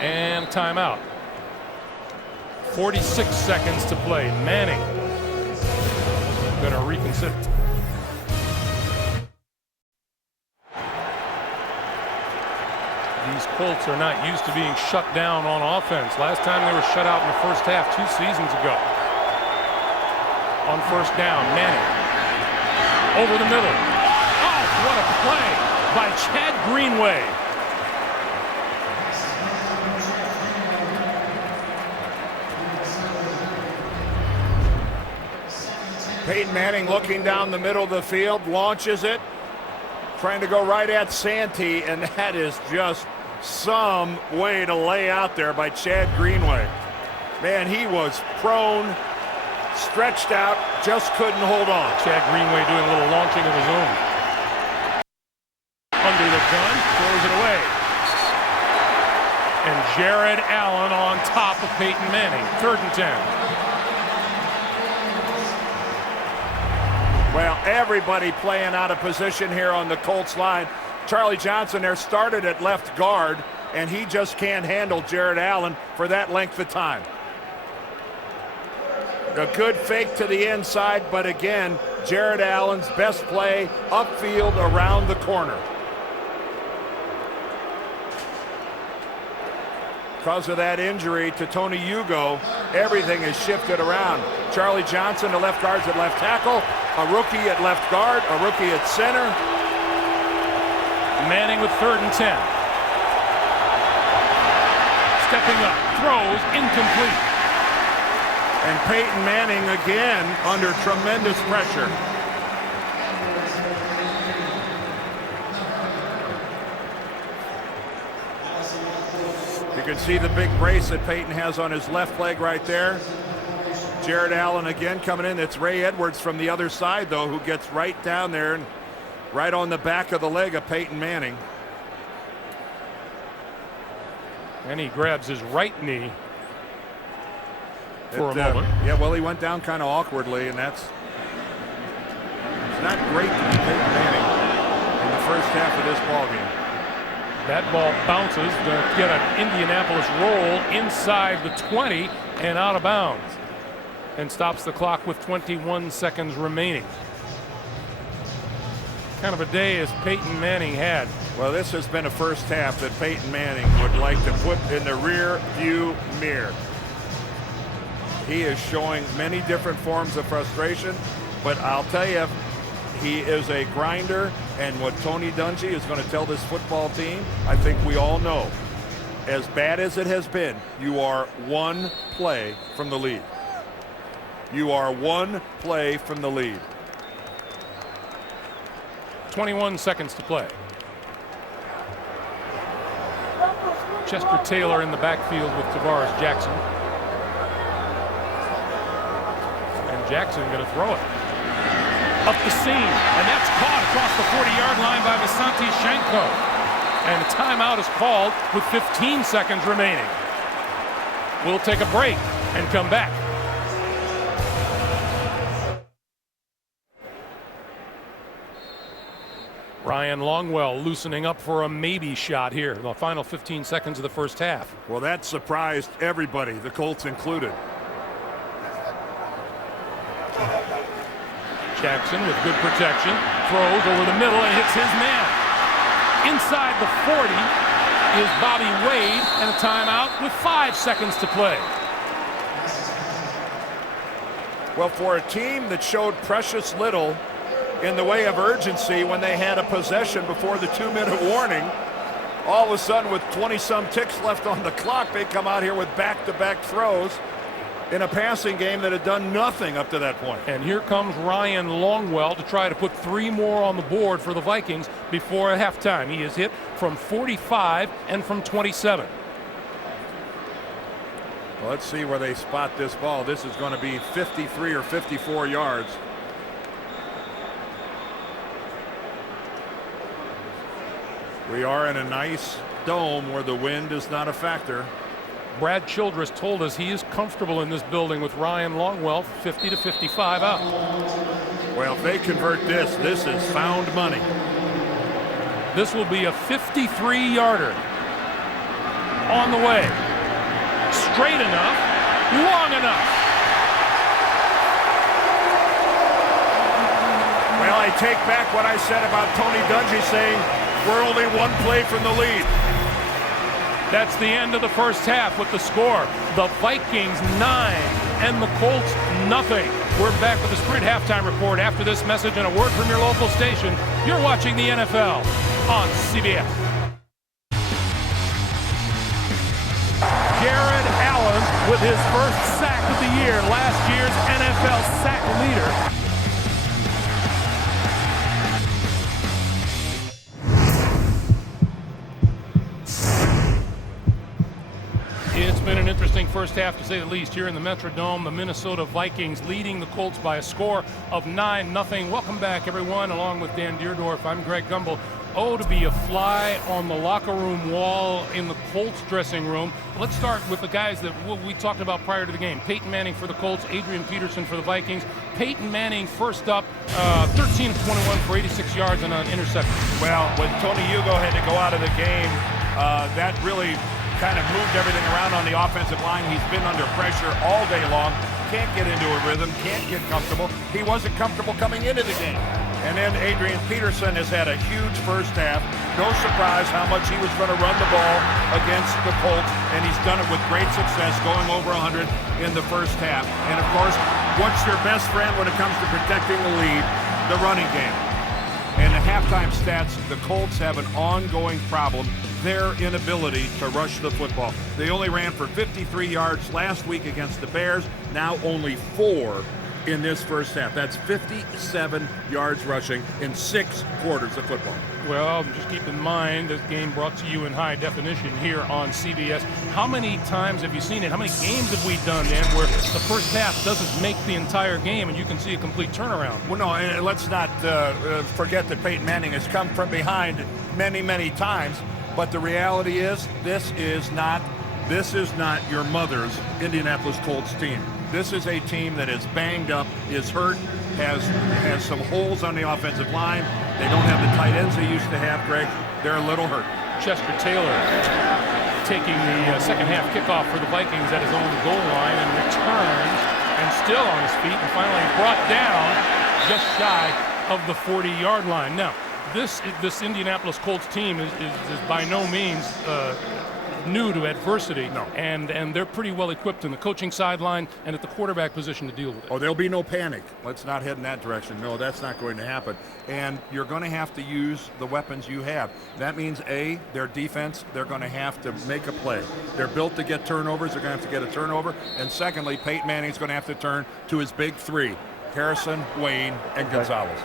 And timeout. 46 seconds to play. Manning going to reconsider. These Colts are not used to being shut down on offense. Last time they were shut out in the first half 2 seasons ago. On first down, Manning over the middle. Oh, what a play by Chad Greenway. Peyton Manning looking down the middle of the field, launches it, trying to go right at Santee, and that is just some way to lay out there by Chad Greenway. Man, he was prone, stretched out, just couldn't hold on. Chad Greenway doing a little launching of his own. Under the gun, throws it away. And Jared Allen on top of Peyton Manning. 3rd and 10. Well, everybody playing out of position here on the Colts line. Charlie Johnson there started at left guard, and he just can't handle Jared Allen for that length of time. A good fake to the inside, but again, Jared Allen's best play upfield around the corner. Because of that injury to Tony Hugo, everything is shifted around. Charlie Johnson, the left guard's at left tackle, a rookie at left guard, a rookie at center. Manning with 3rd and 10. Stepping up, throws, incomplete. And Peyton Manning again under tremendous pressure. You can see the big brace that Peyton has on his left leg right there. Jared Allen again coming in. It's Ray Edwards from the other side, though, who gets right down there and right on the back of the leg of Peyton Manning. And he grabs his right knee for a moment. Yeah, well, he went down kind of awkwardly, and it's not great to be Peyton Manning in the first half of this ballgame. That ball bounces to get an Indianapolis roll inside the 20 and out of bounds, and stops the clock with 21 seconds remaining. Kind of a day as Peyton Manning had. Well, this has been a first half that Peyton Manning would like to put in the rear view mirror. He is showing many different forms of frustration, but I'll tell you, he is a grinder, and what Tony Dungy is going to tell this football team, I think we all know. As bad as it has been, you are one play from the lead. You are one play from the lead. 21 seconds to play. Chester Taylor in the backfield with Tavares Jackson. And Jackson going to throw it. Up the seam, and that's caught across the 40-yard line by Visanti Shenko. And a timeout is called with 15 seconds remaining. We'll take a break and come back. Ryan Longwell loosening up for a maybe shot here in the final 15 seconds of the first half. Well, that surprised everybody, the Colts included. Jackson with good protection, throws over the middle and hits his man. Inside the 40 is Bobby Wade, and a timeout with 5 seconds to play. Well, for a team that showed precious little in the way of urgency when they had a possession before the 2-minute warning, all of a sudden with 20-some ticks left on the clock, they come out here with back-to-back throws in a passing game that had done nothing up to that point. And here comes Ryan Longwell to try to put 3 more on the board for the Vikings before halftime. He is hit from 45 and from 27. Well, let's see where they spot this ball. This is going to be 53 or 54 yards. We are in a nice dome where the wind is not a factor. Brad Childress told us he is comfortable in this building with Ryan Longwell, 50 to 55 out. Well, if they convert this, this is found money. This will be a 53-yarder on the way. Straight enough, long enough. Well, I take back what I said about Tony Dungy saying we're only one play from the lead. That's the end of the first half with the score. The Vikings 9 and the Colts nothing. We're back with the Sprint halftime report after this message and a word from your local station. You're watching the NFL on CBS. Jared Allen with his first sack of the year, last year's NFL sack leader. It's been an interesting first half, to say the least, here in the Metrodome. The Minnesota Vikings leading the Colts by a score of 9-0. Welcome back, everyone. Along with Dan Deerdorf, I'm Greg Gumbel. Oh, to be a fly on the locker room wall in the Colts dressing room. Let's start with the guys that we talked about prior to the game. Peyton Manning for the Colts, Adrian Peterson for the Vikings. Peyton Manning first up, 13 of 21 for 86 yards and an interception. Well, when Tony Hugo had to go out of the game, that really kind of moved everything around on the offensive line. He's been under pressure all day long. Can't get into a rhythm, can't get comfortable. He wasn't comfortable coming into the game. And then Adrian Peterson has had a huge first half. No surprise how much he was going to run the ball against the Colts, and he's done it with great success, going over 100 in the first half. And of course, what's your best friend when it comes to protecting the lead? The running game. And the halftime stats, the Colts have an ongoing problem, their inability to rush the football. They only ran for 53 yards last week against the Bears, now only 4 in this first half. That's 57 yards rushing in 6 quarters of football. Well, just keep in mind, this game brought to you in high definition here on CBS. How many times have you seen it? How many games have we done, Dan, where the first half doesn't make the entire game and you can see a complete turnaround? Well, no, and let's not forget that Peyton Manning has come from behind many, many times. But the reality is, this is not your mother's Indianapolis Colts team. This is a team that is banged up, is hurt, has some holes on the offensive line. They don't have the tight ends they used to have, Greg. They're a little hurt. Chester Taylor taking the second half kickoff for the Vikings at his own goal line and returns and still on his feet and finally brought down just shy of the 40-yard line. Now, this Indianapolis Colts team is by no means new to adversity. No. And they're pretty well equipped in the coaching sideline and at the quarterback position to deal with it. Oh, there'll be no panic. Let's not head in that direction. No, that's not going to happen. And you're going to have to use the weapons you have. That means, A, their defense, they're going to have to make a play. They're built to get turnovers. They're going to have to get a turnover. And secondly, Peyton Manning's going to have to turn to his big 3, Harrison, Wayne, and Gonzalez.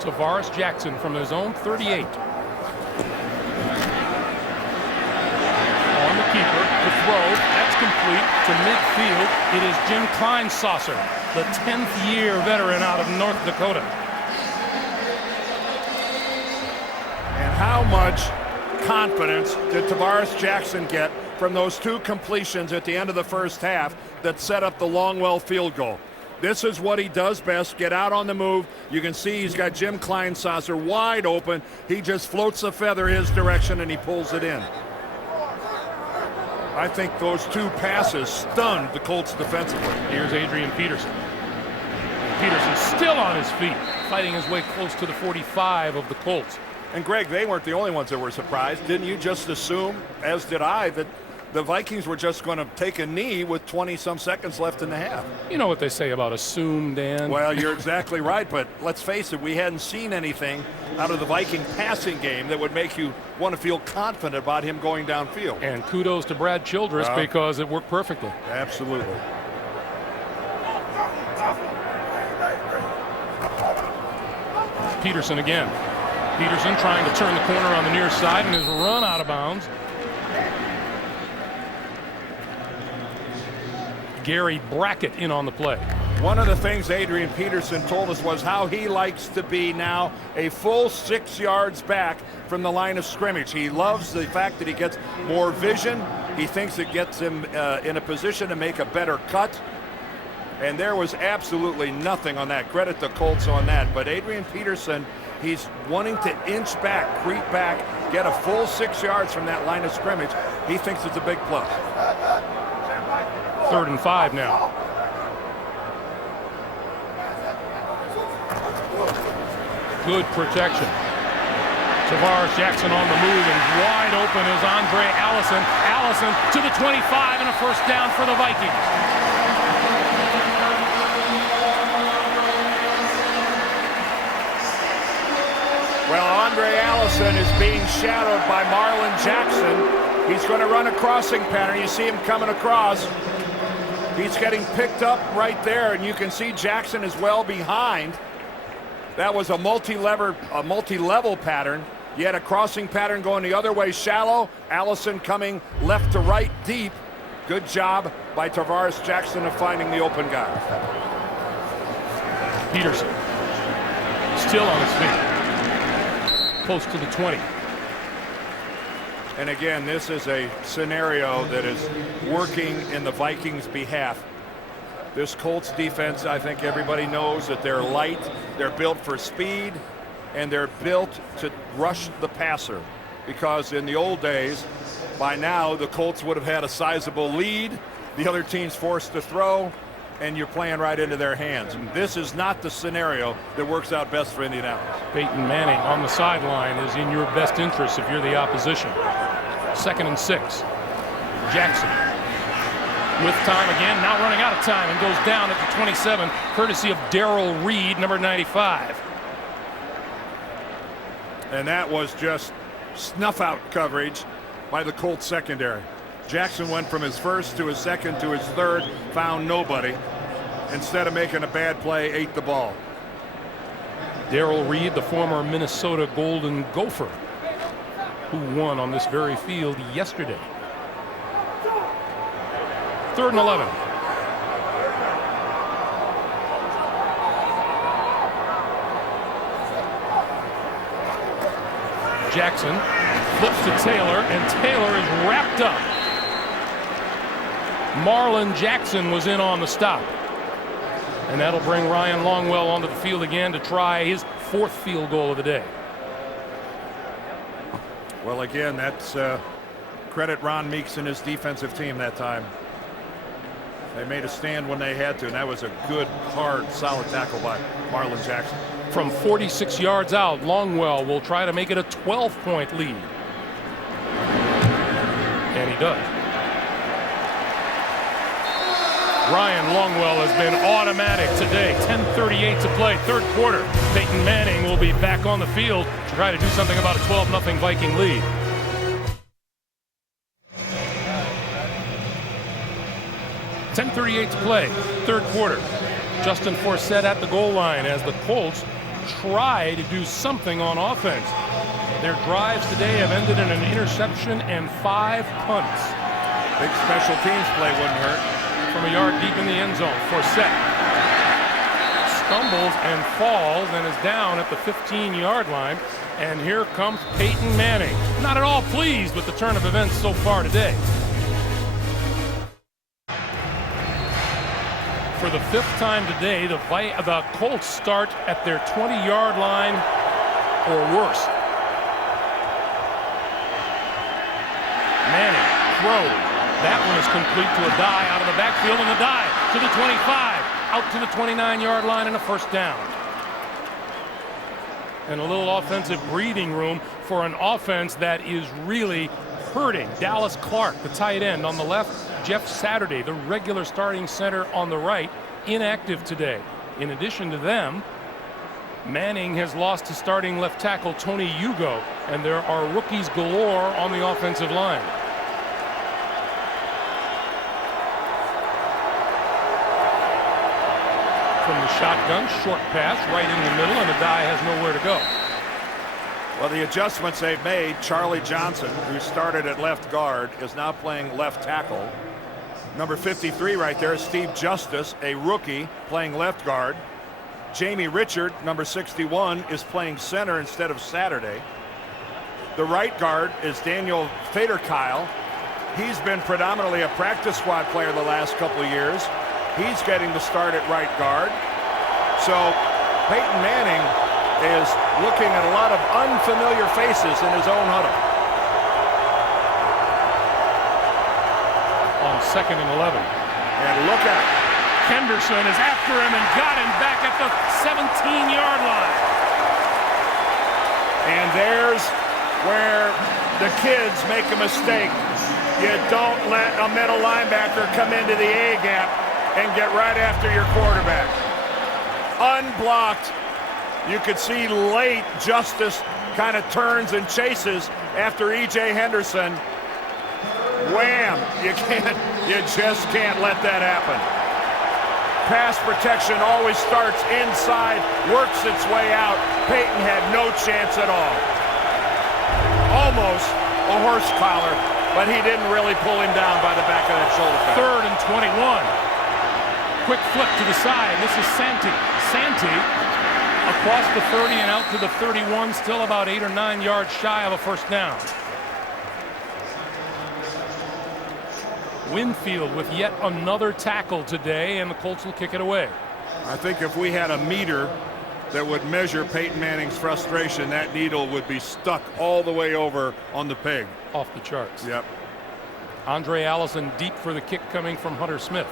Tavares Jackson from his own 38. On the keeper, the throw, that's complete to midfield. It is Jim Kleinsasser, the 10th year veteran out of North Dakota. And how much confidence did Tavares Jackson get from those 2 completions at the end of the first half that set up the Longwell field goal? This is what he does best, get out on the move. You can see he's got Jim Kleinsasser wide open. He just floats a feather his direction and he pulls it in. I think those 2 passes stunned the Colts defensively. Here's Adrian Peterson. Peterson still on his feet, fighting his way close to the 45 of the Colts. And Greg, they weren't the only ones that were surprised. Didn't you just assume, as did I, that the Vikings were just going to take a knee with 20-some seconds left in the half? You know what they say about assume, Dan? Well, you're exactly right, but let's face it, we hadn't seen anything out of the Viking passing game that would make you want to feel confident about him going downfield. And kudos to Brad Childress because it worked perfectly. Absolutely. Peterson again. Peterson trying to turn the corner on the near side and is run out of bounds. Gary Brackett in on the play. One of the things Adrian Peterson told us was how he likes to be now a full 6 yards back from the line of scrimmage. He loves the fact that he gets more vision. He thinks it gets him in a position to make a better cut. And there was absolutely nothing on that. Credit the Colts on that. But Adrian Peterson, he's wanting to inch back, creep back, get a full 6 yards from that line of scrimmage. He thinks it's a big plus. 3rd and 5 now. Good protection. Tavares Jackson on the move and wide open is Andre Allison. Allison to the 25 and a first down for the Vikings. Well, Andre Allison is being shadowed by Marlon Jackson. He's going to run a crossing pattern. You see him coming across. He's getting picked up right there, and you can see Jackson is well behind. That was a multi-level pattern. You had a crossing pattern going the other way shallow. Allison coming left to right deep. Good job by Tavares Jackson of finding the open guy. Peterson still on his feet, close to the 20. And again, this is a scenario that is working in the Vikings' behalf. This Colts defense, I think everybody knows that they're light, they're built for speed, and they're built to rush the passer. Because in the old days, by now, the Colts would have had a sizable lead, the other team's forced to throw, and you're playing right into their hands. And this is not the scenario that works out best for Indianapolis. Peyton Manning on the sideline is in your best interest if you're the opposition. 2nd and 6. Jackson with time again, now running out of time, and goes down at the 27, courtesy of Darrell Reed, number 95. And that was just snuff out coverage by the Colts secondary. Jackson went from his first to his second to his third, found nobody. Instead of making a bad play, ate the ball. Darrell Reed, the former Minnesota Golden Gopher, who won on this very field yesterday. 3rd and 11. Jackson flips to Taylor, and Taylor is wrapped up. Marlon Jackson was in on the stop. And that'll bring Ryan Longwell onto the field again to try his 4th field goal of the day. Well, again, that's credit Ron Meeks and his defensive team that time. They made a stand when they had to, and that was a good, hard, solid tackle by Marlon Jackson. From 46 yards out, Longwell will try to make it a 12-point lead. And he does. Ryan Longwell has been automatic today. 10:38 to play, 3rd quarter. Peyton Manning will be back on the field to try to do something about a 12-0 Viking lead. .38 to play, 3rd quarter. Justin Forsett at the goal line as the Colts try to do something on offense. Their drives today have ended in an interception and 5 punts. Big special teams play wouldn't hurt. From a yard deep in the end zone, Forsett stumbles and falls and is down at the 15-yard line. And here comes Peyton Manning. Not at all pleased with the turn of events so far today. For the 5th time today, the Colts start at their 20-yard line or worse. Manning throws. That one is complete to a die out of the backfield, and the die to the 25, out to the 29-yard line, and a 1st down. And a little offensive breathing room for an offense that is really hurting. Dallas Clark, the tight end, on the left. Jeff Saturday, the regular starting center, on the right, inactive today. In addition to them, Manning has lost to starting left tackle Tony Hugo, and there are rookies galore on the offensive line. From the shotgun, short pass right in the middle, and the die has nowhere to go. Well, the adjustments they've made, Charlie Johnson, who started at left guard, is now playing left tackle. Number 53 right there is Steve Justice, a rookie, playing left guard. Jamie Richard, number 61, is playing center instead of Saturday. The right guard is Daniel Faderkyle. He's been predominantly a practice squad player the last couple of years. He's getting the start at right guard. So Peyton Manning is looking at a lot of unfamiliar faces in his own huddle. On 2nd and 11. And look out. Henderson is after him and got him back at the 17-yard line. And there's where the kids make a mistake. You don't let a middle linebacker come into the A gap and get right after your quarterback. Unblocked. You could see late Justice kind of turns and chases after E.J. Henderson. Wham! You just can't let that happen. Pass protection always starts inside, works its way out. Peyton had no chance at all. Almost a horse collar, but he didn't really pull him down by the back of that shoulder pad. 3rd and 21. Quick flip to the side. This is Santee. penalty across the 30 and out to the 31, still about 8 or 9 yards shy of a first down. Winfield with yet another tackle today, and the Colts will kick it away. I think if we had a meter that would measure Peyton Manning's frustration, that needle would be stuck all the way over on the peg. Off the charts. Yep. Andre Allison deep for the kick coming from Hunter Smith.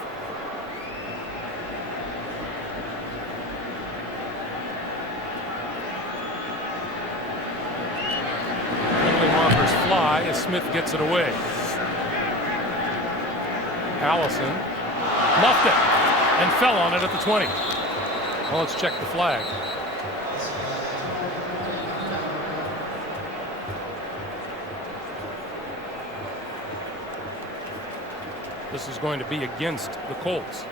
Penalty markers fly as Smith gets it away. Allison muffed it and fell on it at the 20. Well, let's check the flag. This is going to be against the Colts.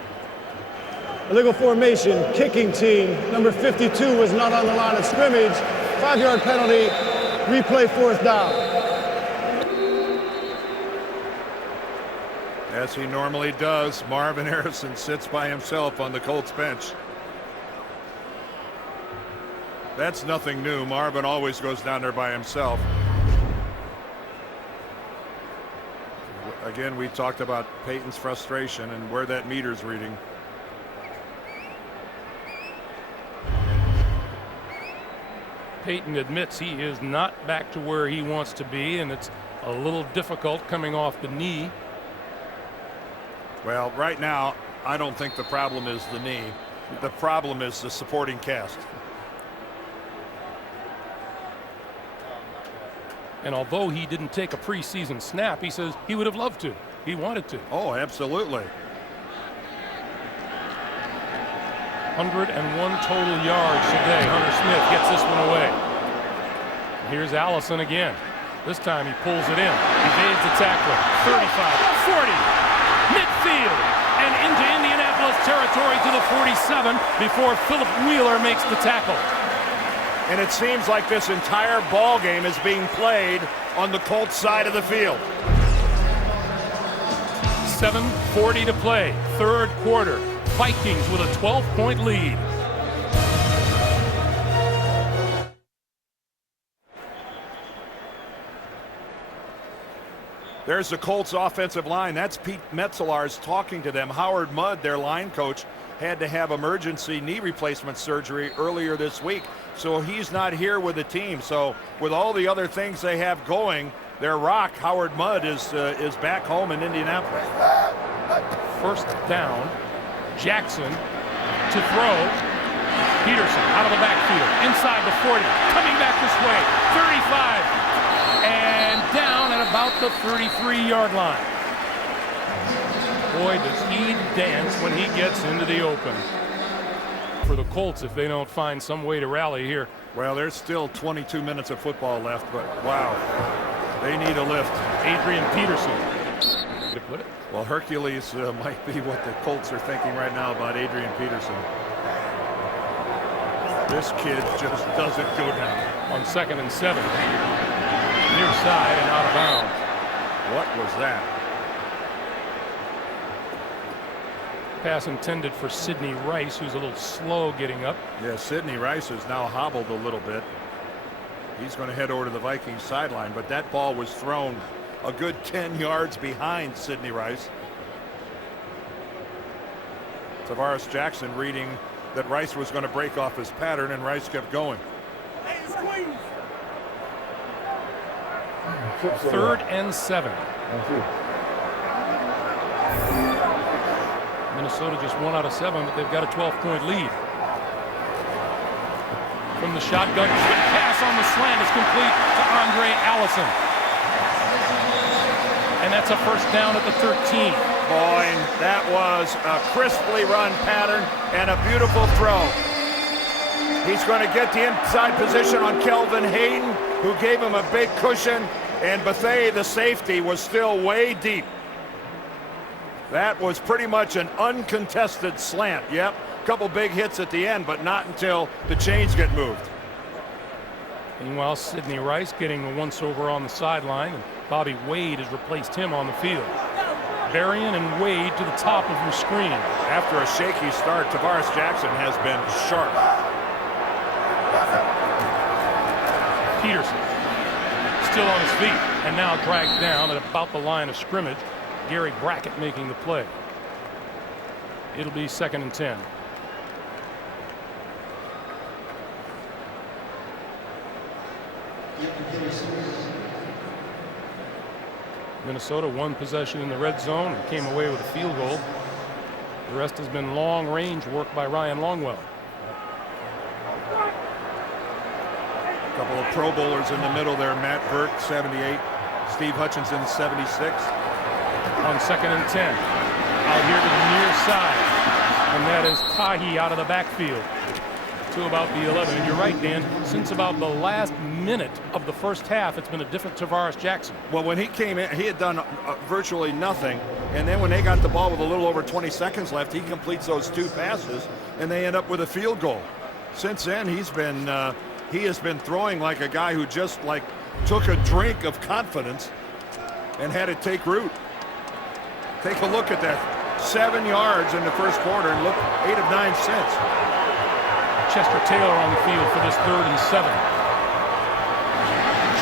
Illegal formation, kicking team. Number 52 was not on the line of scrimmage. 5-yard penalty, replay 4th down. As he normally does, Marvin Harrison sits by himself on the Colts bench. That's nothing new. Marvin always goes down there by himself. Again, we talked about Peyton's frustration and where that meter's reading. Peyton admits he is not back to where he wants to be, and it's a little difficult coming off the knee. Well, right now, I don't think the problem is the knee. The problem is the supporting cast. And although he didn't take a preseason snap, he says he would have loved to. He wanted to. Oh, absolutely. 101 total yards today. Hunter Smith gets this one away. Here's Allison again. This time he pulls it in. Evades the tackler. 35, 40, midfield, and into Indianapolis territory to the 47 before Philip Wheeler makes the tackle. And it seems like this entire ball game is being played on the Colts side of the field. 7:40 to play, third quarter. Vikings with a 12-point lead. There's the Colts offensive line. That's Pete Metzelaars talking to them. Howard Mudd, their line coach, had to have emergency knee replacement surgery earlier this week, so he's not here with the team. So with all the other things they have going, their rock, Howard Mudd, is back home in Indianapolis. First down, Jackson to throw. Peterson out of the backfield, inside the 40, coming back this way, 35, and down at about the 33-yard line. Boy, does he dance when he gets into the open. For the Colts, if they don't find some way to rally here. Well, there's still 22 minutes of football left, but wow, they need a lift. Adrian Peterson. To put it. Well, Hercules might be what the Colts are thinking right now about Adrian Peterson. This kid just doesn't go down. On 2nd and 7. Near side and out of bounds. What was that? Pass intended for Sidney Rice, who's a little slow getting up. Yeah, Sidney Rice is now hobbled a little bit. He's going to head over to the Vikings sideline, but that ball was thrown a good 10 yards behind Sidney Rice. Tavares Jackson reading that Rice was going to break off his pattern, and Rice kept going. 3rd and 7. Minnesota just 1 out of 7, but they've got a 12-point lead. From the shotgun, quick pass on the slant is complete to Andre Allison. And that's a first down at the 13. Boy, that was a crisply run pattern and a beautiful throw. He's going to get the inside position on Kelvin Hayden, who gave him a big cushion, and Bethea, the safety, was still way deep. That was pretty much an uncontested slant. Yep, a couple big hits at the end, but not until the chains get moved. Meanwhile, Sidney Rice getting a once-over on the sideline, and Bobby Wade has replaced him on the field. Berrien and Wade to the top of your screen. After a shaky start, Tavares Jackson has been sharp. Peterson still on his feet and now dragged down at about the line of scrimmage. Gary Brackett making the play. It'll be 2nd and 10. Minnesota one possession in the red zone and came away with a field goal. The rest has been long range work by Ryan Longwell. A couple of Pro Bowlers in the middle there. Matt Burke, 78. Steve Hutchinson, 76. On 2nd and 10. Out here to the near side. And that is Tahi out of the backfield to about the 11. And you're right, Dan. Since about the last minute of the first half, it's been a different Tavares Jackson. Well, when he came in, he had done virtually nothing. And then when they got the ball with a little over 20 seconds left, he completes those 2 passes, and they end up with a field goal. Since then, he has been throwing like a guy who just like took a drink of confidence and had it take root. Take a look at that. 7 yards in the first quarter, and look, 8 of 9 since. Chester Taylor on the field for this 3rd and 7.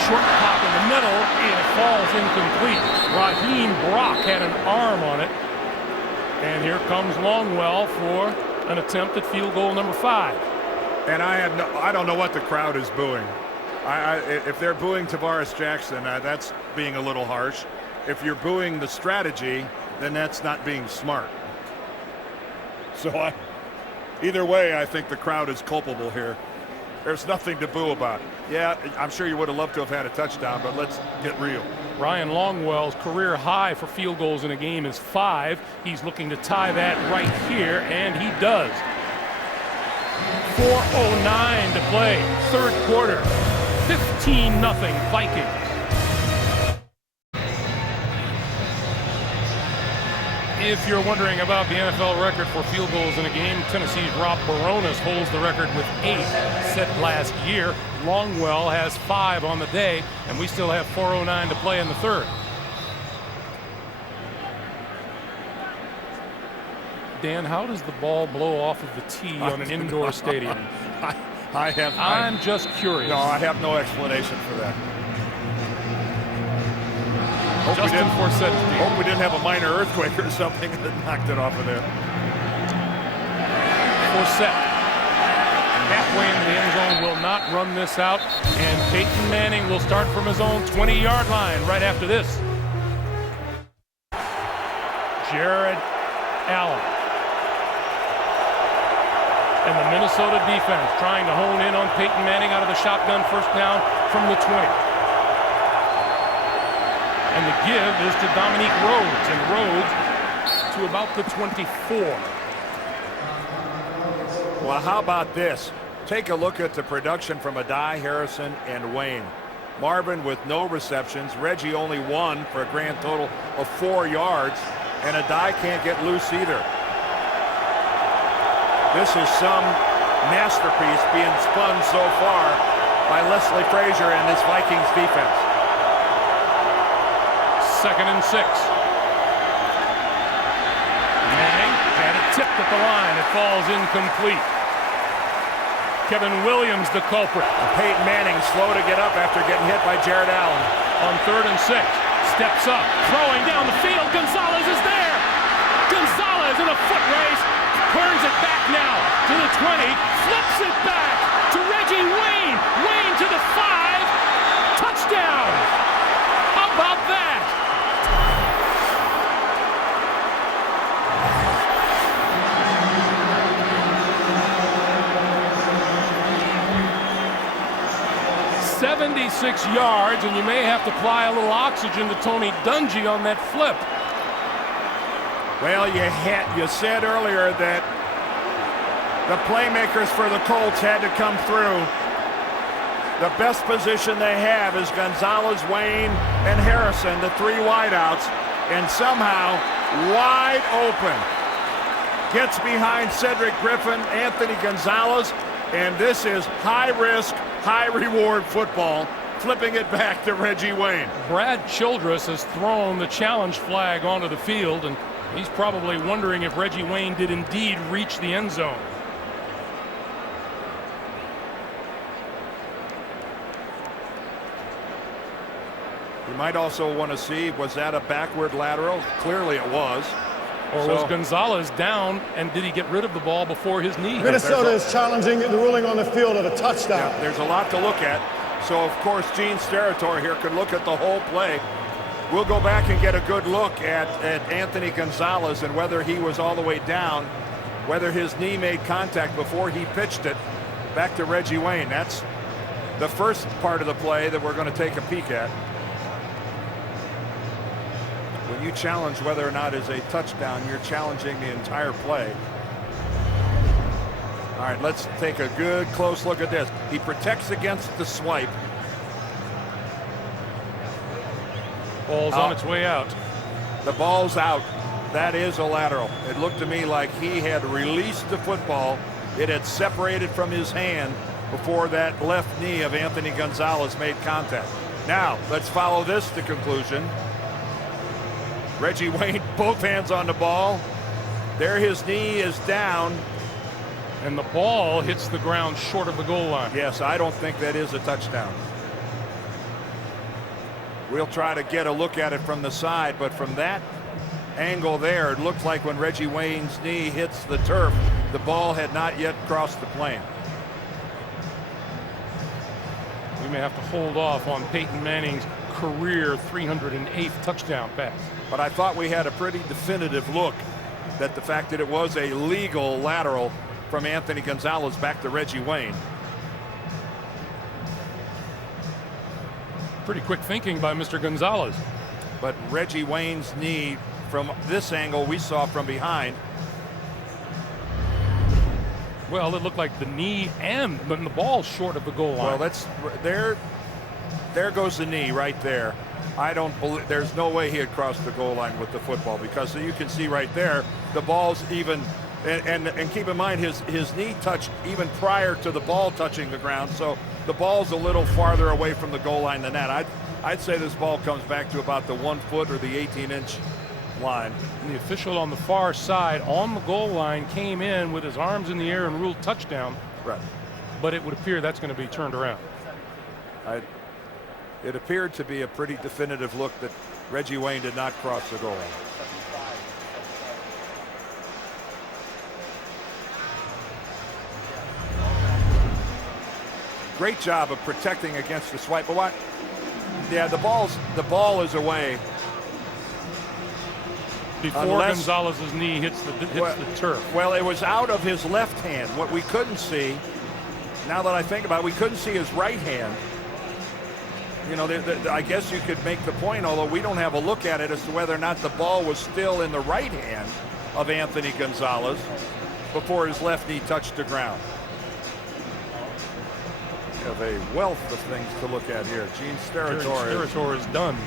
Short pop in the middle, it falls incomplete. Raheem Brock had an arm on it. And here comes Longwell for an attempt at field goal number 5. And I don't know what the crowd is booing. If they're booing Tavares Jackson, that's being a little harsh. If you're booing the strategy, then that's not being smart. So either way, I think the crowd is culpable here. There's nothing to boo about. Yeah, I'm sure you would have loved to have had a touchdown, but let's get real. Ryan Longwell's career high for field goals in a game is 5. He's looking to tie that right here, and he does. 4:09 to play, 3rd quarter. 15-0 Vikings. If you're wondering about the NFL record for field goals in a game, Tennessee's Rob Baronis holds the record with 8 set last year. Longwell has 5 on the day, and we still have 4:09 to play in the 3rd. Dan, how does the ball blow off of the tee on an indoor stadium? I'm just curious. No, I have no explanation for that. Hope we didn't have a minor earthquake or something that knocked it off of there. Forsett, halfway into the end zone, will not run this out, and Peyton Manning will start from his own 20-yard line right after this. Jared Allen. And the Minnesota defense trying to hone in on Peyton Manning out of the shotgun, first down from the 20. And the give is to Dominique Rhodes, and Rhodes to about the 24. Well, how about this? Take a look at the production from Adai, Harrison, and Wayne. Marvin with no receptions. Reggie only 1 for a grand total of 4 yards. And Adai can't get loose either. This is some masterpiece being spun so far by Leslie Frazier and this Vikings defense. 2nd and 6. Manning had it tipped at the line. It falls incomplete. Kevin Williams the culprit. Peyton Manning slow to get up after getting hit by Jared Allen. On 3rd and 6. Steps up. Throwing down the field. Gonzalez is there. Gonzalez in a foot race. Turns it back now to the 20. Flips it back to Reggie Wayne. Wayne to the 5. Touchdown. How about that? .76 yards, and you may have to apply a little oxygen to Tony Dungy on that flip. Well, you said earlier that the playmakers for the Colts had to come through. The best position they have is Gonzalez, Wayne, and Harrison, the 3 wideouts, and somehow wide open. Gets behind Cedric Griffin, Anthony Gonzalez, and this is high-risk, high-reward football flipping it back to Reggie Wayne. Brad Childress has thrown the challenge flag onto the field, and he's probably wondering if Reggie Wayne did indeed reach the end zone. You might also want to see, was that a backward lateral? Clearly it was. Or was Gonzalez down, and did he get rid of the ball before his knee? Minnesota is challenging the ruling on the field of a touchdown. Yeah, there's a lot to look at. So, of course, Gene Steratore here could look at the whole play. We'll go back and get a good look at Anthony Gonzalez and whether he was all the way down, whether his knee made contact before he pitched it back to Reggie Wayne. That's the first part of the play that we're going to take a peek at. When you challenge whether or not it's a touchdown, you're challenging the entire play. All right, let's take a good close look at this. He protects against the swipe. Ball's on its way out. The ball's out. That is a lateral. It looked to me like he had released the football. It had separated from his hand before that left knee of Anthony Gonzalez made contact. Now, let's follow this to conclusion. Reggie Wayne, both hands on the ball. There, his knee is down. And the ball hits the ground short of the goal line. Yes, I don't think that is a touchdown. We'll try to get a look at it from the side, but from that angle there, it looked like when Reggie Wayne's knee hits the turf, the ball had not yet crossed the plane. We may have to hold off on Peyton Manning's career 308th touchdown pass. But I thought we had a pretty definitive look that the fact that it was a legal lateral from Anthony Gonzalez back to Reggie Wayne. Pretty quick thinking by Mr. Gonzalez. But Reggie Wayne's knee, from this angle we saw from behind. Well, it looked like the knee and the ball short of the goal line. Well, that's there goes the knee right there. I don't believe, there's no way he had crossed the goal line with the football, because you can see right there the ball's even, and keep in mind his knee touched even prior to the ball touching the ground, so the ball's a little farther away from the goal line than that. I'd say this ball comes back to about the 1 foot or the 18-inch line. And the official on the far side on the goal line came in with his arms in the air and ruled touchdown. Right. But it would appear that's going to be turned around. It appeared to be a pretty definitive look that Reggie Wayne did not cross the goal line. Great job of protecting against the swipe. But what? Yeah, the ball is away. Before Gonzalez's knee hits the turf. Well, it was out of his left hand. What we couldn't see, now that I think about it, we couldn't see his right hand. You know, I guess you could make the point, although we don't have a look at it, as to whether or not the ball was still in the right hand of Anthony Gonzalez before his left knee touched the ground. We have a wealth of things to look at here. Gene Steratore is done.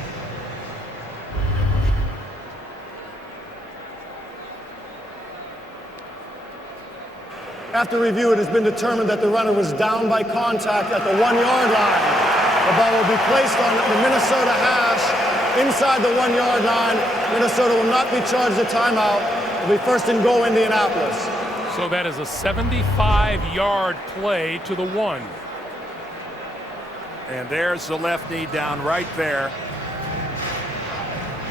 After review, it has been determined that the runner was down by contact at the 1-yard line. The ball will be placed on the Minnesota hash inside the 1-yard line. Minnesota will not be charged a timeout. It will be first and goal, Indianapolis. So that is a 75-yard play to the 1. And there's the left knee down right there.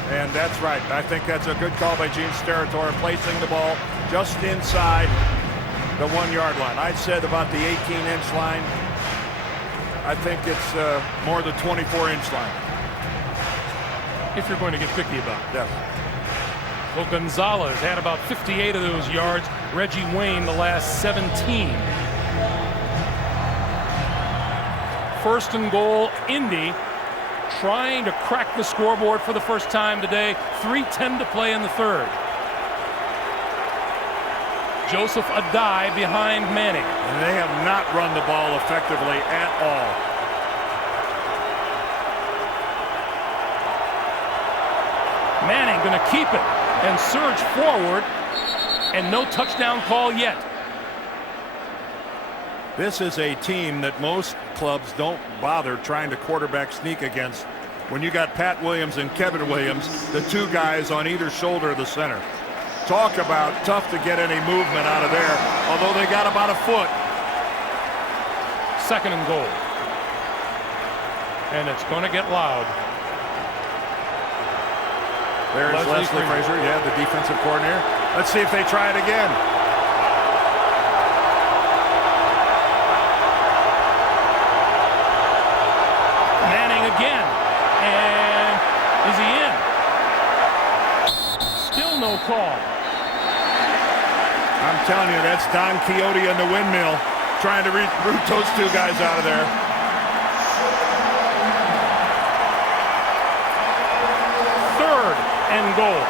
And that's right. I think that's a good call by Gene Steratore, placing the ball just inside the 1-yard line. I said about the 18-inch line. I think it's more the 24-inch line. If you're going to get picky about it. Yeah. Well, Gonzalez had about 58 of those yards. Reggie Wayne the last 17. First and goal, Indy, trying to crack the scoreboard for the first time today. 3:10 to play in the third. Joseph Adai behind Manning. And they have not run the ball effectively at all. Manning going to keep it and surge forward, and no touchdown call yet. This is a team that most clubs don't bother trying to quarterback sneak against when you got Pat Williams and Kevin Williams, the two guys on either shoulder of the center. Talk about tough to get any movement out of there, although they got about a foot. 2nd and goal. And it's going to get loud. There's Leslie Frazier, yeah, the defensive coordinator. Let's see if they try it again. Manning again. And is he in? Still no call. I'm telling you, that's Don Quixote and the windmill trying to root those two guys out of there. And goal.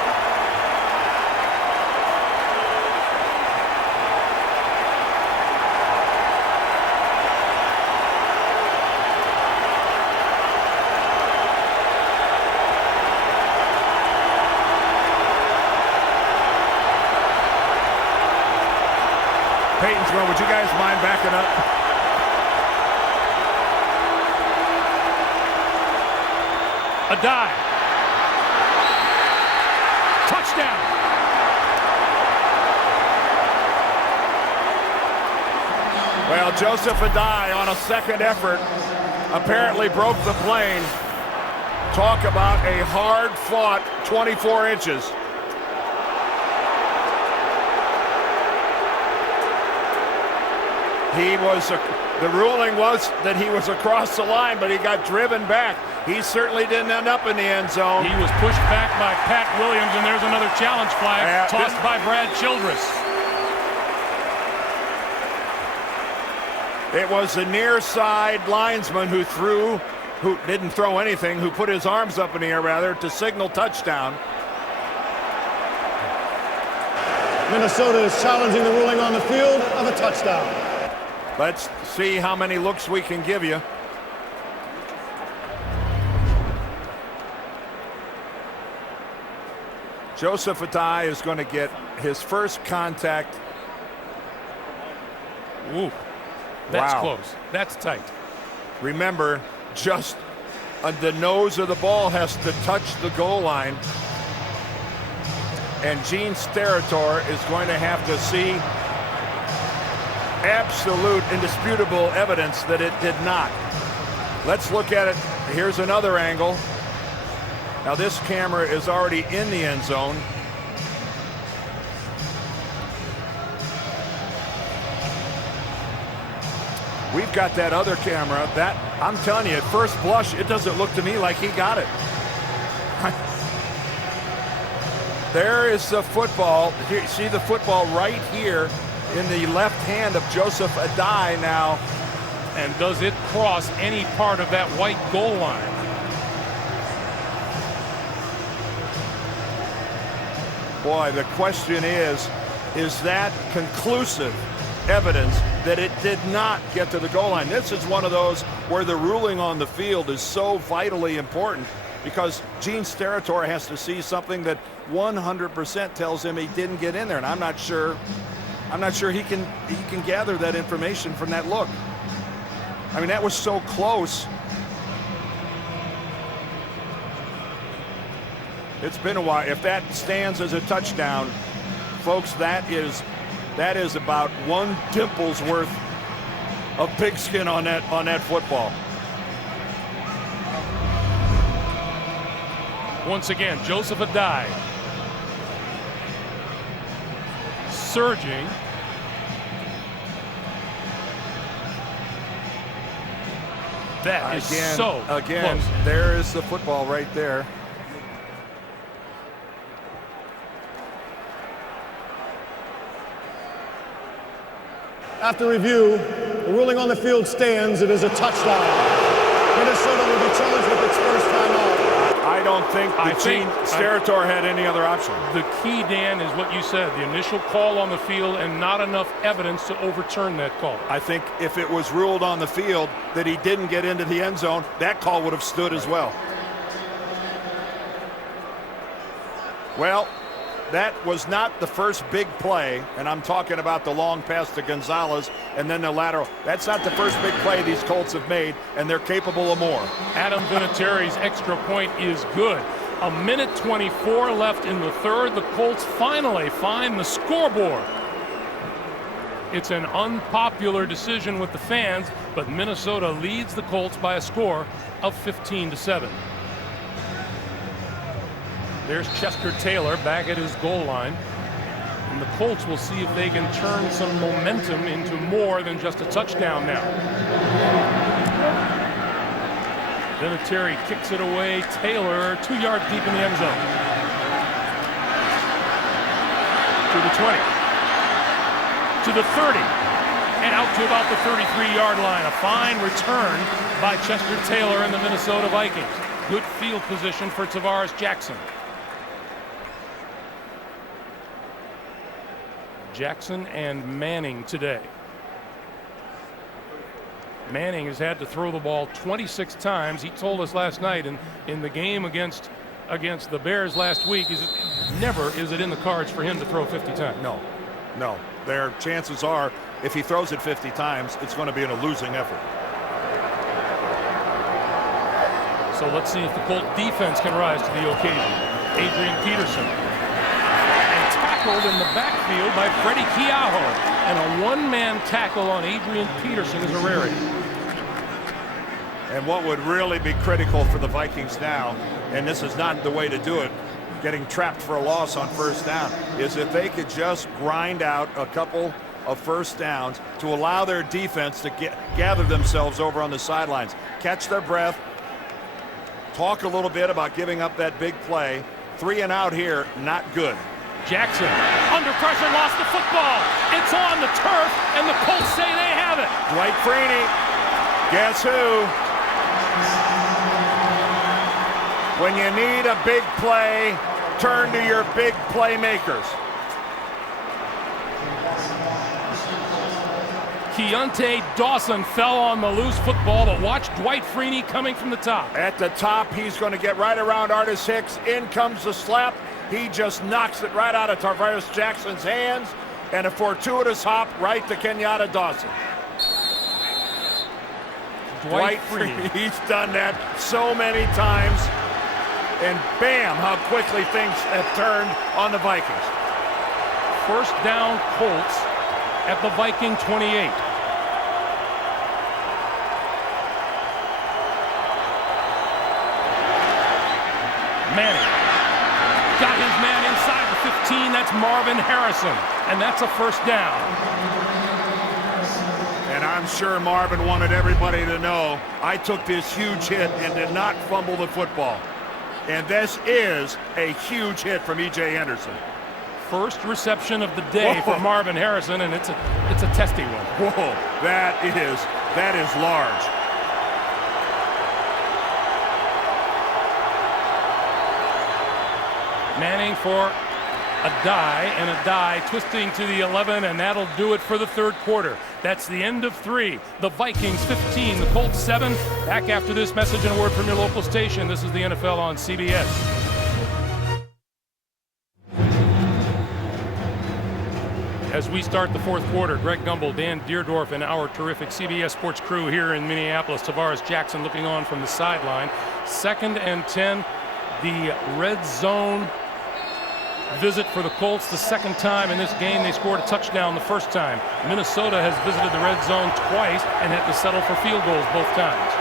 Peyton's going, would you guys mind backing up? A dive. Touchdown. Well, Joseph Adai on a second effort apparently broke the plane. Talk about a hard-fought 24 inches. The ruling was that he was across the line, but he got driven back. He certainly didn't end up in the end zone. He was pushed back by Pat Williams, and there's another challenge flag tossed by Brad Childress. It was the near side linesman who didn't throw anything, who put his arms up in the air rather to signal touchdown. Minnesota is challenging the ruling on the field of a touchdown. Let's see how many looks we can give you. Joseph Adai is going to get his first contact. Ooh, that's wow. close. That's tight. Remember, just the nose of the ball has to touch the goal line. And Gene Steratore is going to have to see absolute, indisputable evidence that it did not. Let's look at it. Here's another angle. Now this camera is already in the end zone. We've got that other camera. That, I'm telling you, at first blush, it doesn't look to me like he got it. There is the football. Here, see the football right here in the left hand of Joseph Adai now. And does it cross any part of that white goal line? Boy, the question is that conclusive evidence that it did not get to the goal line? This is one of those where the ruling on the field is so vitally important, because Gene Steratore has to see something that 100% tells him he didn't get in there, and I'm not sure he can gather that information from that look. I mean, that was so close. It's been a while. If that stands as a touchdown, folks, that is about one dimple's worth of pigskin on that football. Once again, Joseph Adai surging. That is so close. There is the football right there. After review, the ruling on the field stands. It is a touchdown. Minnesota will be challenged with its first timeout. I don't think Gene Steratore had any other option. The key, Dan, is what you said, the initial call on the field and not enough evidence to overturn that call. I think if it was ruled on the field that he didn't get into the end zone, that call would have stood as well. Well, that was not the first big play, and I'm talking about the long pass to Gonzalez and then the lateral. That's not the first big play these Colts have made, and they're capable of more. Adam Vinatieri's extra point is good. 1:24 left in the third. The Colts finally find the scoreboard. It's an unpopular decision with the fans, but Minnesota leads the Colts by a score of 15-7. There's Chester Taylor back at his goal line. And the Colts will see if they can turn some momentum into more than just a touchdown now. Vinatieri kicks it away. Taylor 2 yards deep in the end zone. To the 20. To the 30. And out to about the 33-yard line. A fine return by Chester Taylor and the Minnesota Vikings. Good field position for Tavares Jackson. Jackson and Manning today. Manning has had to throw the ball 26 times. He told us last night in the game against the Bears last week, never is it in the cards for him to throw 50 times. No. Their chances are, if he throws it 50 times, it's going to be in a losing effort. So let's see if the Colt defense can rise to the occasion. Adrian Peterson. Tackled in the backfield by Freddie Keaho, and a one-man tackle on Adrian Peterson is a rarity. And what would really be critical for the Vikings now, and this is not the way to do it, getting trapped for a loss on first down, is if they could just grind out a couple of first downs to allow their defense to gather themselves over on the sidelines, catch their breath, talk a little bit about giving up that big play. 3 and out here, not good. Jackson, under pressure, lost the football. It's on the turf, and the Colts say they have it. Dwight Freeney, guess who? When you need a big play, turn to your big playmakers. Keontae Dawson fell on the loose football, but watch Dwight Freeney coming from the top. At the top, he's going to get right around Artis Hicks. In comes the slap. He just knocks it right out of Tavares Jackson's hands, and a fortuitous hop right to Kenyatta Dawson. Dwight Freeney, he's done that so many times, and bam, how quickly things have turned on the Vikings. First down Colts at the Viking 28. Manning. Got his man inside the 15. That's Marvin Harrison. And that's a first down. And I'm sure Marvin wanted everybody to know I took this huge hit and did not fumble the football. And this is a huge hit from E.J. Henderson. First reception of the day for Marvin Harrison, and it's a testy one. Whoa, that is large. Manning for a die, twisting to the 11, and that'll do it for the third quarter. That's the end of 3. The Vikings 15, the Colts 7. Back after this message and a word from your local station. This is the NFL on CBS. As we start the fourth quarter, Greg Gumbel, Dan Deerdorf, and our terrific CBS Sports crew here in Minneapolis. Tavares Jackson looking on from the sideline. 2nd and 10, the red zone visit for the Colts, the second time in this game. They scored a touchdown the first time. Minnesota has visited the red zone twice and had to settle for field goals both times.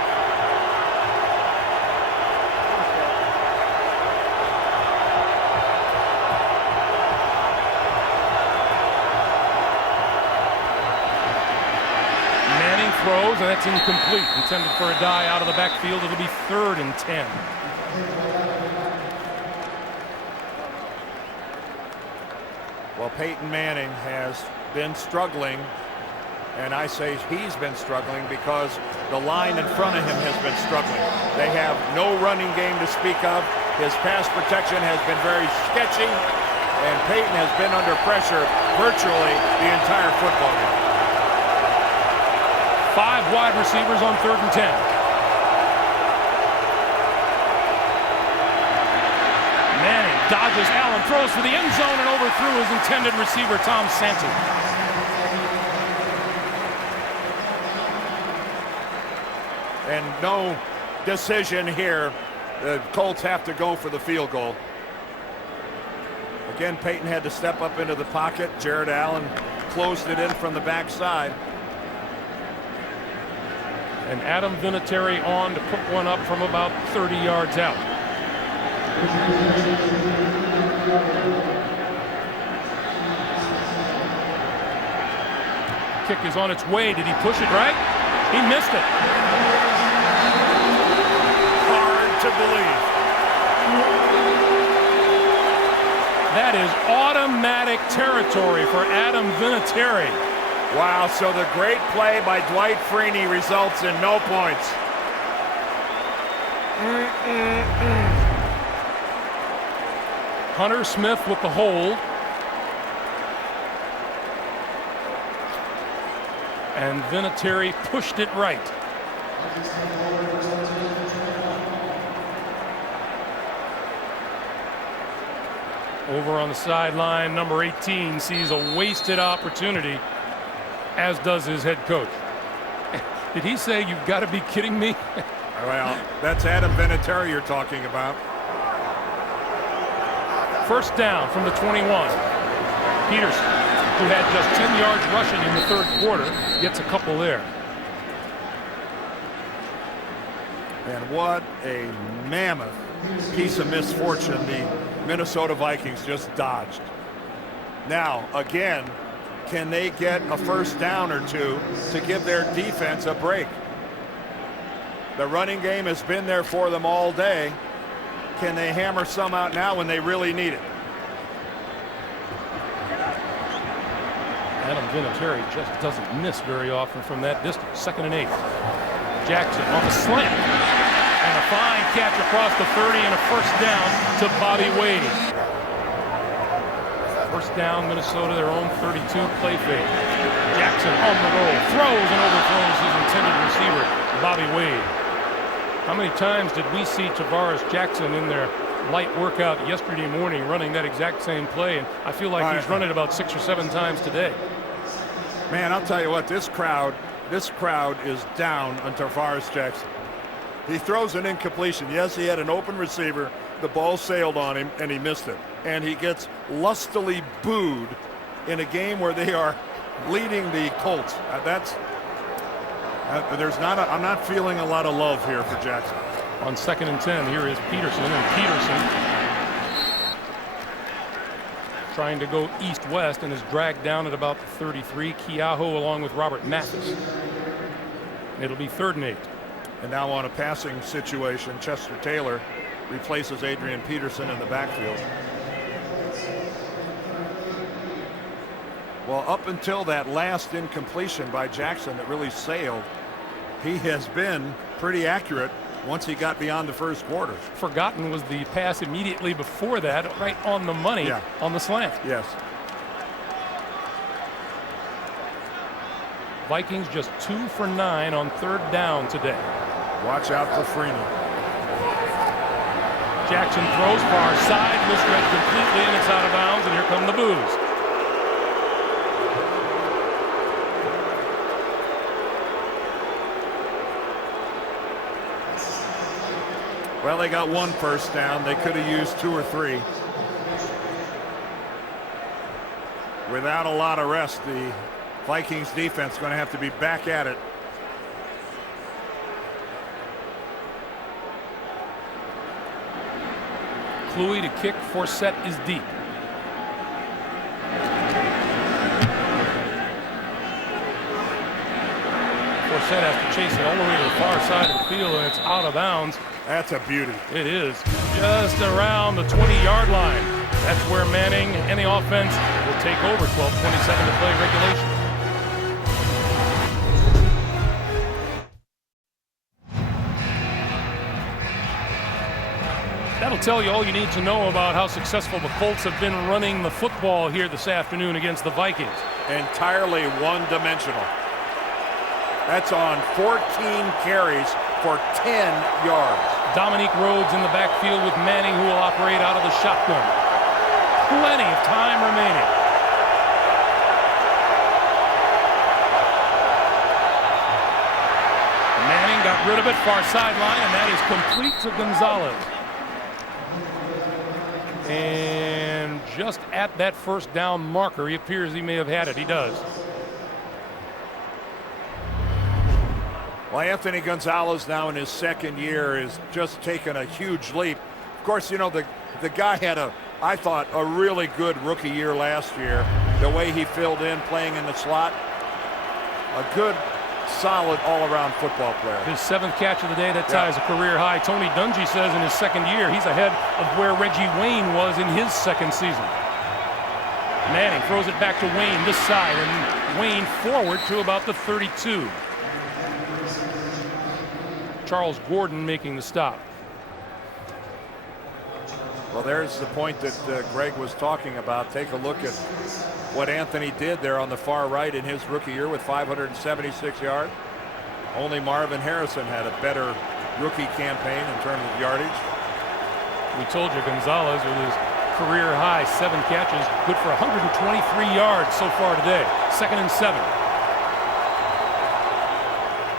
Manning throws, and that's incomplete. Intended for a die out of the backfield. It'll be 3rd and 10. Well, Peyton Manning has been struggling, and I say he's been struggling because the line in front of him has been struggling. They have no running game to speak of. His pass protection has been very sketchy, and Peyton has been under pressure virtually the entire football game. 5 wide receivers on 3rd and 10. Manning Dodges Allen, throws for the end zone and overthrew his intended receiver, Tom Santi. And no decision here. The Colts have to go for the field goal. Again, Peyton had to step up into the pocket. Jared Allen closed it in from the backside. And Adam Vinatieri on to put one up from about 30 yards out. Kick is on its way. Did he push it right? He missed it. Hard to believe. That is automatic territory for Adam Vinatieri. Wow, so the great play by Dwight Freeney results in no points. Hunter Smith with the hold. And Vinatieri pushed it right. Over on the sideline, number 18 sees a wasted opportunity, as does his head coach. Did he say, "You've got to be kidding me"? Well, that's Adam Vinatieri you're talking about. First down from the 21. Peterson, who had just 10 yards rushing in the third quarter, gets a couple there. And what a mammoth piece of misfortune the Minnesota Vikings just dodged. Now, again, can they get a first down or two to give their defense a break? The running game has been there for them all day. Can they hammer some out now when they really need it? Adam Vinatieri just doesn't miss very often from that distance. 2nd and 8. Jackson on the slant. And a fine catch across the 30 and a first down to Bobby Wade. First down, Minnesota, their own 32, play fake. Jackson on the roll, throws and overthrows his intended receiver, Bobby Wade. How many times did we see Tavares Jackson in their light workout yesterday morning running that exact same play? And I feel like he's run it about 6 or 7 times today. Man, I'll tell you what, this crowd is down on Tavares Jackson. He throws an incompletion. Yes, he had an open receiver. The ball sailed on him, and he missed it. And he gets lustily booed in a game where they are leading the Colts. I'm not feeling a lot of love here for Jackson. On 2nd and 10, here is Peterson, and Peterson trying to go east-west and is dragged down at about the 33. Keaho along with Robert Mathis. It'll be 3rd and 8. And now on a passing situation, Chester Taylor replaces Adrian Peterson in the backfield. Well, up until that last incompletion by Jackson that really sailed, he has been pretty accurate once he got beyond the first quarter. Forgotten was the pass immediately before that, right on the money on the slant. Yes. Vikings just 2 for 9 on 3rd down today. Watch out for Freeney. Jackson throws far side, misread completely, and it's out of bounds, and here come the boos. Well, they got 1 first down. They could have used 2 or 3. Without a lot of rest, the Vikings defense is going to have to be back at it. Kluwe to kick, Forsett is deep. Forsett has to chase it all the way to the far side of the field, and it's out of bounds. That's a beauty. It is just around the 20-yard line. That's where Manning and the offense will take over. 12:27 to play regulation. That'll tell you all you need to know about how successful the Colts have been running the football here this afternoon against the Vikings. Entirely one-dimensional. That's on 14 carries for 10 yards. Dominique Rhodes in the backfield with Manning, who will operate out of the shotgun. plenty of time remaining. Manning got rid of it, far sideline, and that is complete to Gonzalez. And just at that first down marker, he appears he may have had it. He does. Well, Anthony Gonzalez now in his second year is just taken a huge leap. Of course, you know, the guy had I thought, a really good rookie year last year. The way he filled in, playing in the slot. A good, solid all-around football player. His 7th catch of the day, that ties a career high. Tony Dungy says in his second year, he's ahead of where Reggie Wayne was in his second season. Manning throws it back to Wayne this side, and Wayne forward to about the 32. Charles Gordon making the stop. Well, there's the point that Greg was talking about. Take a look at what Anthony did there on the far right in his rookie year with 576 yards. Only Marvin Harrison had a better rookie campaign in terms of yardage. We told you Gonzalez with his career high 7 catches, good for 123 yards so far today. 2nd and 7.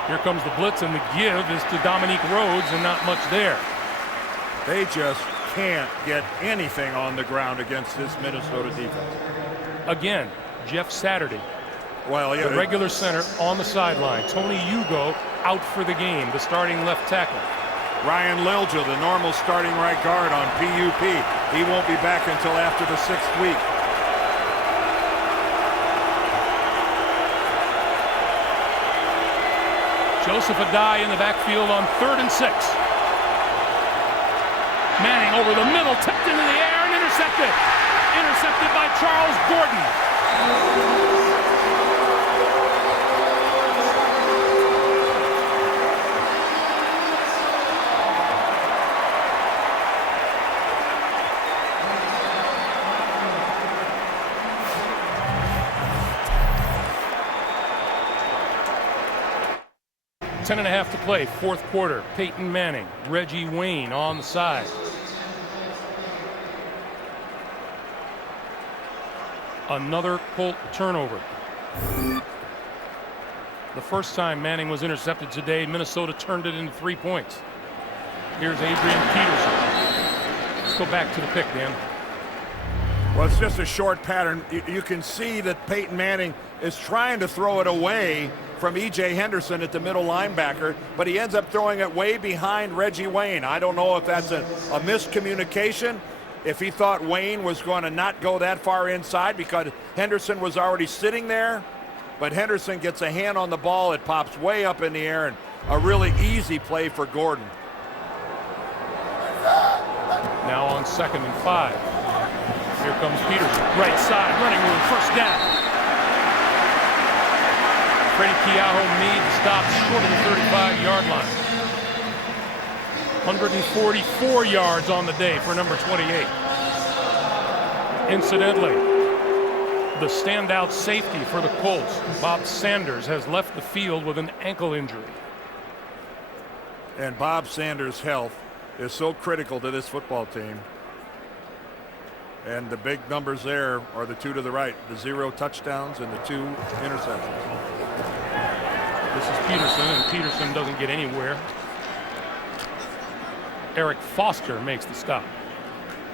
Here comes the blitz, and the give is to Dominique Rhodes, and not much there. They just can't get anything on the ground against this Minnesota defense. Again, Jeff Saturday, well, yeah, the regular center, on the sideline. Tony Hugo out for the game, the starting left tackle. Ryan Lilja, the normal starting right guard on PUP. He won't be back until after the 6th week. Joseph Adai in the backfield on 3rd and 6. Manning over the middle, tipped into the air and intercepted. Intercepted by Charles Gordon. 10.5 to play, 4th quarter. Peyton Manning, Reggie Wayne on the side. Another Colt turnover. The first time Manning was intercepted today, Minnesota turned it into 3 points. Here's Adrian Peterson. Let's go back to the pick, Dan. Well, it's just a short pattern. You can see that Peyton Manning is trying to throw it away from E.J. Henderson at the middle linebacker, but he ends up throwing it way behind Reggie Wayne. I don't know if that's a miscommunication, if he thought Wayne was going to not go that far inside because Henderson was already sitting there, but Henderson gets a hand on the ball. It pops way up in the air, and a really easy play for Gordon. Now on 2nd and 5. Here comes Peterson, right side, running room, first down. Freddie Keaho made the stop short of the 35-yard line. 144 yards on the day for number 28. Incidentally, the standout safety for the Colts, Bob Sanders, has left the field with an ankle injury. And Bob Sanders' health is so critical to this football team. And the big numbers there are the 2 to the right, the 0 touchdowns and the 2 interceptions. This is Peterson, and Peterson doesn't get anywhere. Eric Foster makes the stop.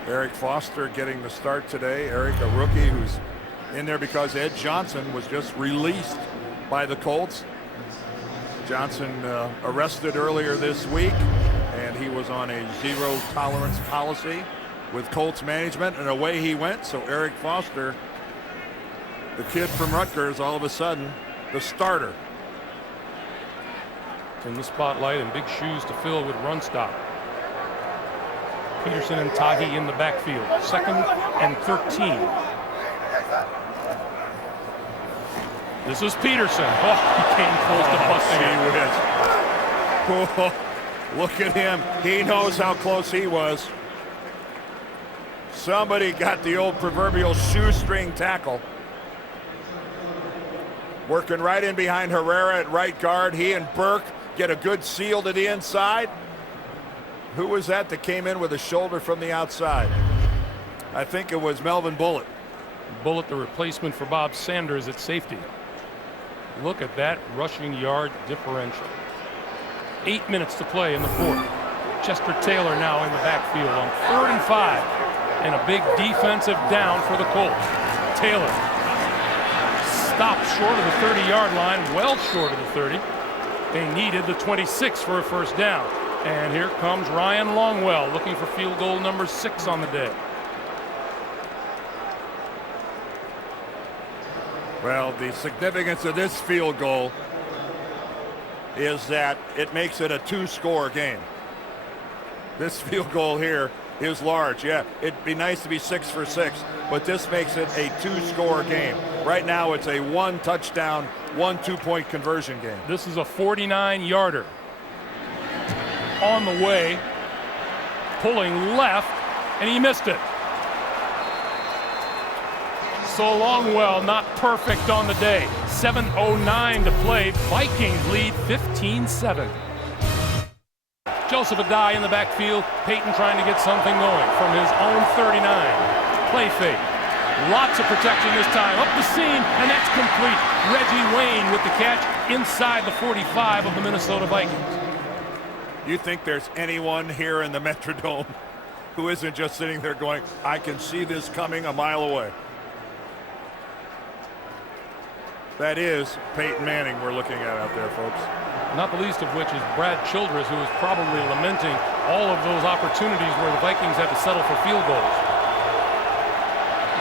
Eric Foster getting the start today. Eric, a rookie who's in there because Ed Johnson was just released by the Colts. Johnson arrested earlier this week, and he was on a 0 tolerance policy with Colts management, and away he went. So Eric Foster, the kid from Rutgers, all of a sudden the starter. In the spotlight and big shoes to fill with run stop. Peterson and Tahi in the backfield. 2nd and 13. This is Peterson. Oh, he came close to busting it. Look at him. He knows how close he was. Somebody got the old proverbial shoestring tackle. Working right in behind Herrera at right guard. He and Burke get a good seal to the inside. Who was that came in with a shoulder from the outside? I think it was Melvin Bullitt. Bullitt, the replacement for Bob Sanders at safety. Look at that rushing yard differential. 8 minutes to play in the fourth. Chester Taylor now in the backfield on 3rd and 5. And a big defensive down for the Colts. Taylor stopped short of the 30-yard line, well short of the 30. They needed the 26 for a first down. And here comes Ryan Longwell looking for field goal number 6 on the day. Well, the significance of this field goal is that it makes it a 2-score game. This field goal here is large. Yeah, it'd be nice to be 6 for 6, but this makes it a 2-score game. Right now it's a 1-touchdown, 1 2-point conversion game. This is a 49-yarder. On the way, pulling left, and he missed it. So Longwell not perfect on the day. 7:09 to play. Vikings lead 15-7. Joseph Adai in the backfield. Peyton trying to get something going from his own 39. Play fake. Lots of protection this time. Up the seam, and that's complete. Reggie Wayne with the catch inside the 45 of the Minnesota Vikings. You think there's anyone here in the Metrodome who isn't just sitting there going, I can see this coming a mile away? That is Peyton Manning we're looking at out there, folks. Not the least of which is Brad Childress, who is probably lamenting all of those opportunities where the Vikings had to settle for field goals.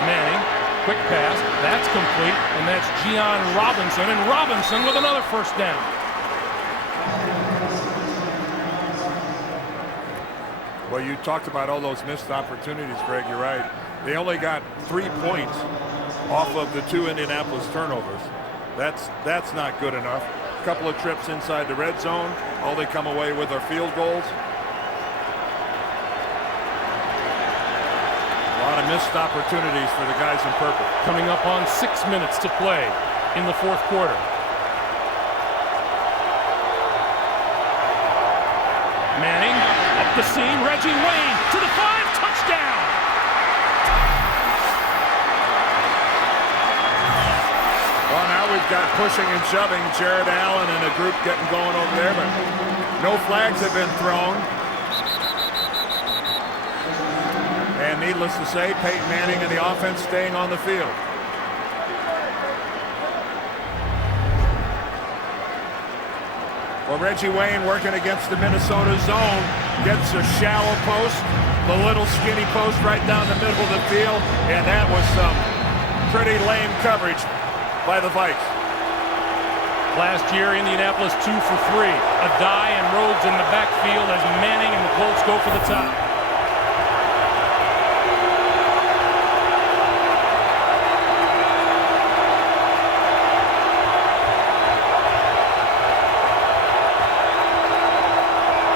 Manning, quick pass, that's complete, and that's Gian Robinson, and Robinson with another first down. Well, you talked about all those missed opportunities, Greg. You're right. They only got 3 points off of the 2 Indianapolis turnovers. That's not good enough. A couple of trips inside the red zone. All they come away with are field goals. A lot of missed opportunities for the guys in purple. Coming up on 6 minutes to play in the fourth quarter. Manning up the seam. Reggie Wayne to the 5. Touchdown. Well, now we've got pushing and shoving. Jared Allen and a group getting going over there, but no flags have been thrown. And needless to say, Peyton Manning and the offense staying on the field. Well, Reggie Wayne working against the Minnesota zone. Gets a shallow post, the little skinny post right down the middle of the field. And that was some pretty lame coverage by the Vikes. Last year, Indianapolis 2 for 3. Adai and Rhodes in the backfield as Manning and the Colts go for the top.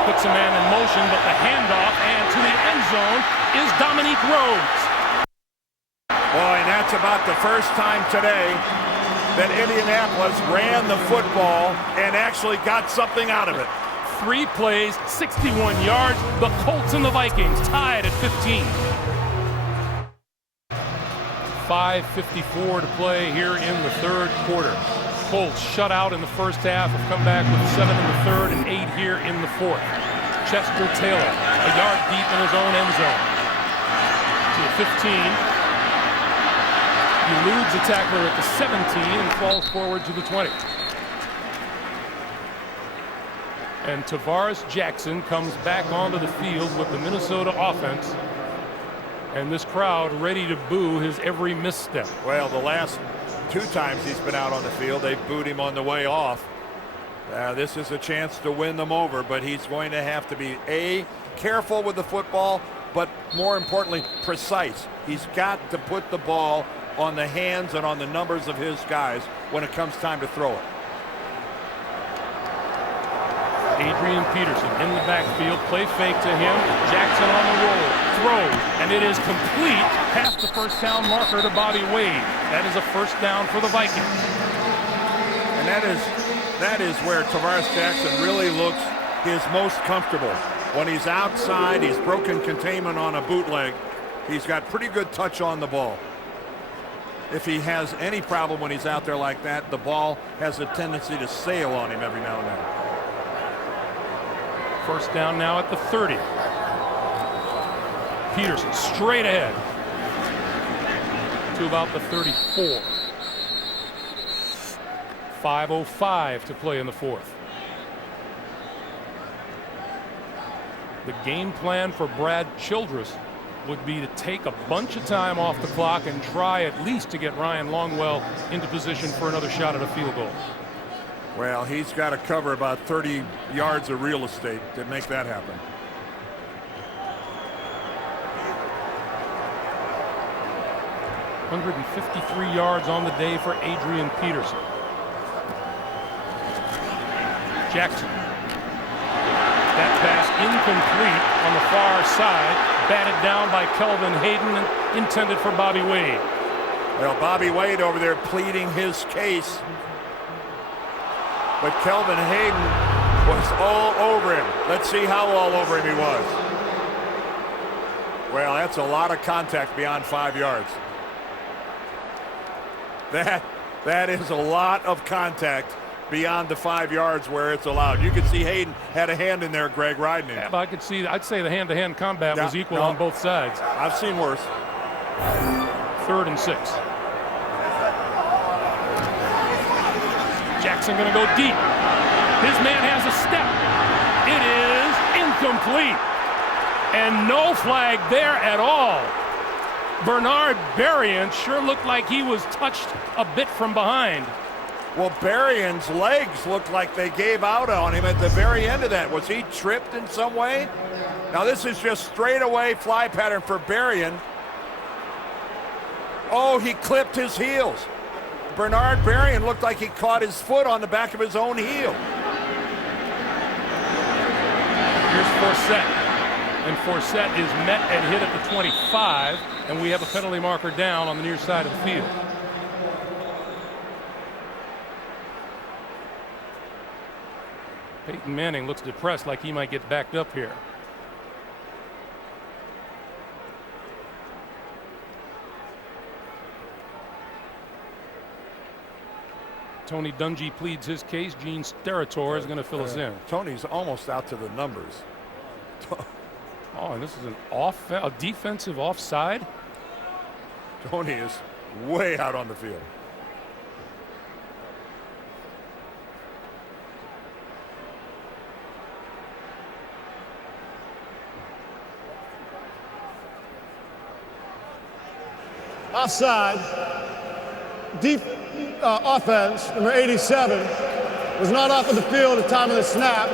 Puts a man in motion, but the handoff and to the end zone is Dominique Rhodes. Boy, and that's about the first time today that Indianapolis ran the football and actually got something out of it. 3 plays, 61 yards. The Colts and the Vikings tied at 15. 5:54 to play here in the third quarter. Colts shut out in the first half, have come back with 7 in the third and 8 here in the fourth. Chester Taylor, a yard deep in his own end zone. To the 15. Eludes a tackler at the 17 and falls forward to the 20. And Tavares Jackson comes back onto the field with the Minnesota offense. And this crowd ready to boo his every misstep. Well, the last 2 times he's been out on the field, they booed him on the way off. This is a chance to win them over, but he's going to have to be, A, careful with the football, but more importantly, precise. He's got to put the ball on the hands and on the numbers of his guys when it comes time to throw it. Adrian Peterson in the backfield, play fake to him. Jackson on the roll, throws, and it is complete past the first down marker to Bobby Wade. That is a first down for the Vikings. And that is where Tavares Jackson really looks his most comfortable. When he's outside, he's broken containment on a bootleg, He's got pretty good touch on the ball. If he has any problem when he's out there like that, the ball has a tendency to sail on him every now and then. First down now at the 30. Peterson straight ahead to about the 34. 5:05 to play in the fourth. The game plan for Brad Childress would be to take a bunch of time off the clock and try at least to get Ryan Longwell into position for another shot at a field goal. Well, he's got to cover about 30 yards of real estate to make that happen. .153 yards on the day for Adrian Peterson. Jackson. That pass incomplete on the far side, batted down by Kelvin Hayden and intended for Bobby Wade. Well, Bobby Wade over there pleading his case, but Kelvin Hayden was all over him. Let's see how all over him he was. Well, that's a lot of contact beyond 5 yards. That is a lot of contact beyond the 5 yards where it's allowed. You could see Hayden had a hand in there, Greg, riding him. Yeah, but I'd say the hand-to-hand combat was equal on both sides. I've seen worse. 3rd and 6. Jackson going to go deep. His man has a step. It is incomplete. And no flag there at all. Bernard Berrien sure looked like he was touched a bit from behind. Well, Berrien's legs looked like they gave out on him at the very end of that. Was he tripped in some way? Now this is just straightaway fly pattern for Berrien. Oh, he clipped his heels. Bernard Berrien looked like he caught his foot on the back of his own heel. Here's Forsett. And Forsett is met and hit at the 25, and we have a penalty marker down on the near side of the field. Peyton Manning looks depressed, like he might get backed up here. Tony Dungy pleads his case. Gene Steratore is going to fill us in. Tony's almost out to the numbers. Oh, and this is a defensive offside. Tony is way out on the field. Offside. Offense, number 87, was not off of the field at the time of the snap.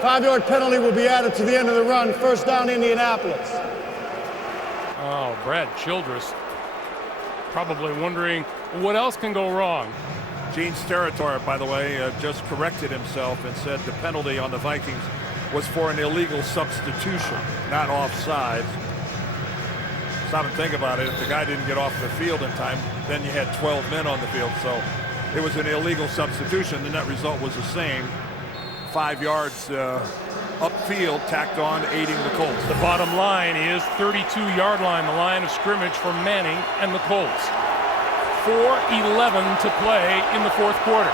5-yard penalty will be added to the end of the run. First down, Indianapolis. Oh, Brad Childress probably wondering what else can go wrong. Gene Steratore, by the way, just corrected himself and said the penalty on the Vikings was for an illegal substitution, not offside. Stop and think about it. If the guy didn't get off the field in time, then you had 12 men on the field. So it was an illegal substitution. The net result was the same. 5 yards upfield tacked on, aiding the Colts. The bottom line is 32-yard line, the line of scrimmage for Manning and the Colts. 4:11 to play in the fourth quarter.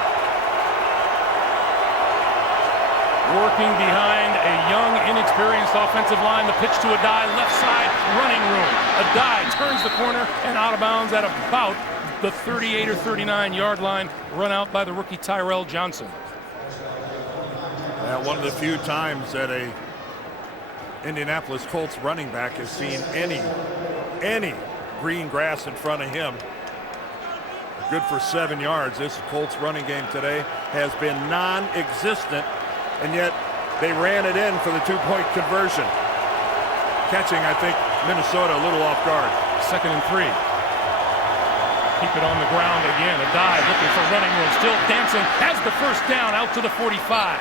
Working behind a young, inexperienced offensive line. The pitch to Adai, left side, running room. Adai turns the corner and out of bounds at about the 38 or 39-yard line, run out by the rookie Tyrell Johnson. One of the few times that a Indianapolis Colts running back has seen any green grass in front of him. Good for 7 yards. This Colts running game today has been non-existent, and yet they ran it in for the two-point conversion. Catching, I think, Minnesota a little off guard. 2nd and 3. Keep it on the ground again. Adai looking for running room. Still dancing. Has the first down out to the 45.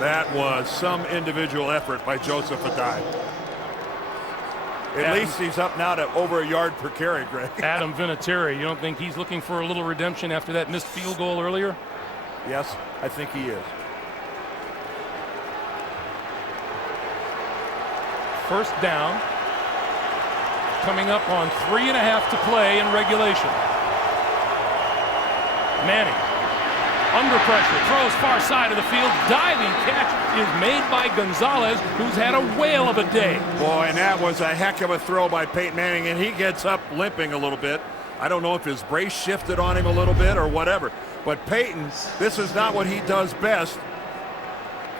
That was some individual effort by Joseph Adai. At least he's up now to over a yard per carry, Greg. Adam Vinatieri, you don't think he's looking for a little redemption after that missed field goal earlier? Yes, I think he is. First down. Coming up on 3.5 to play in regulation. Manning, under pressure, throws far side of the field. Diving catch is made by Gonzalez, who's had a whale of a day. Boy, and that was a heck of a throw by Peyton Manning, and he gets up limping a little bit. I don't know if his brace shifted on him a little bit or whatever. But Peyton, this is not what he does best.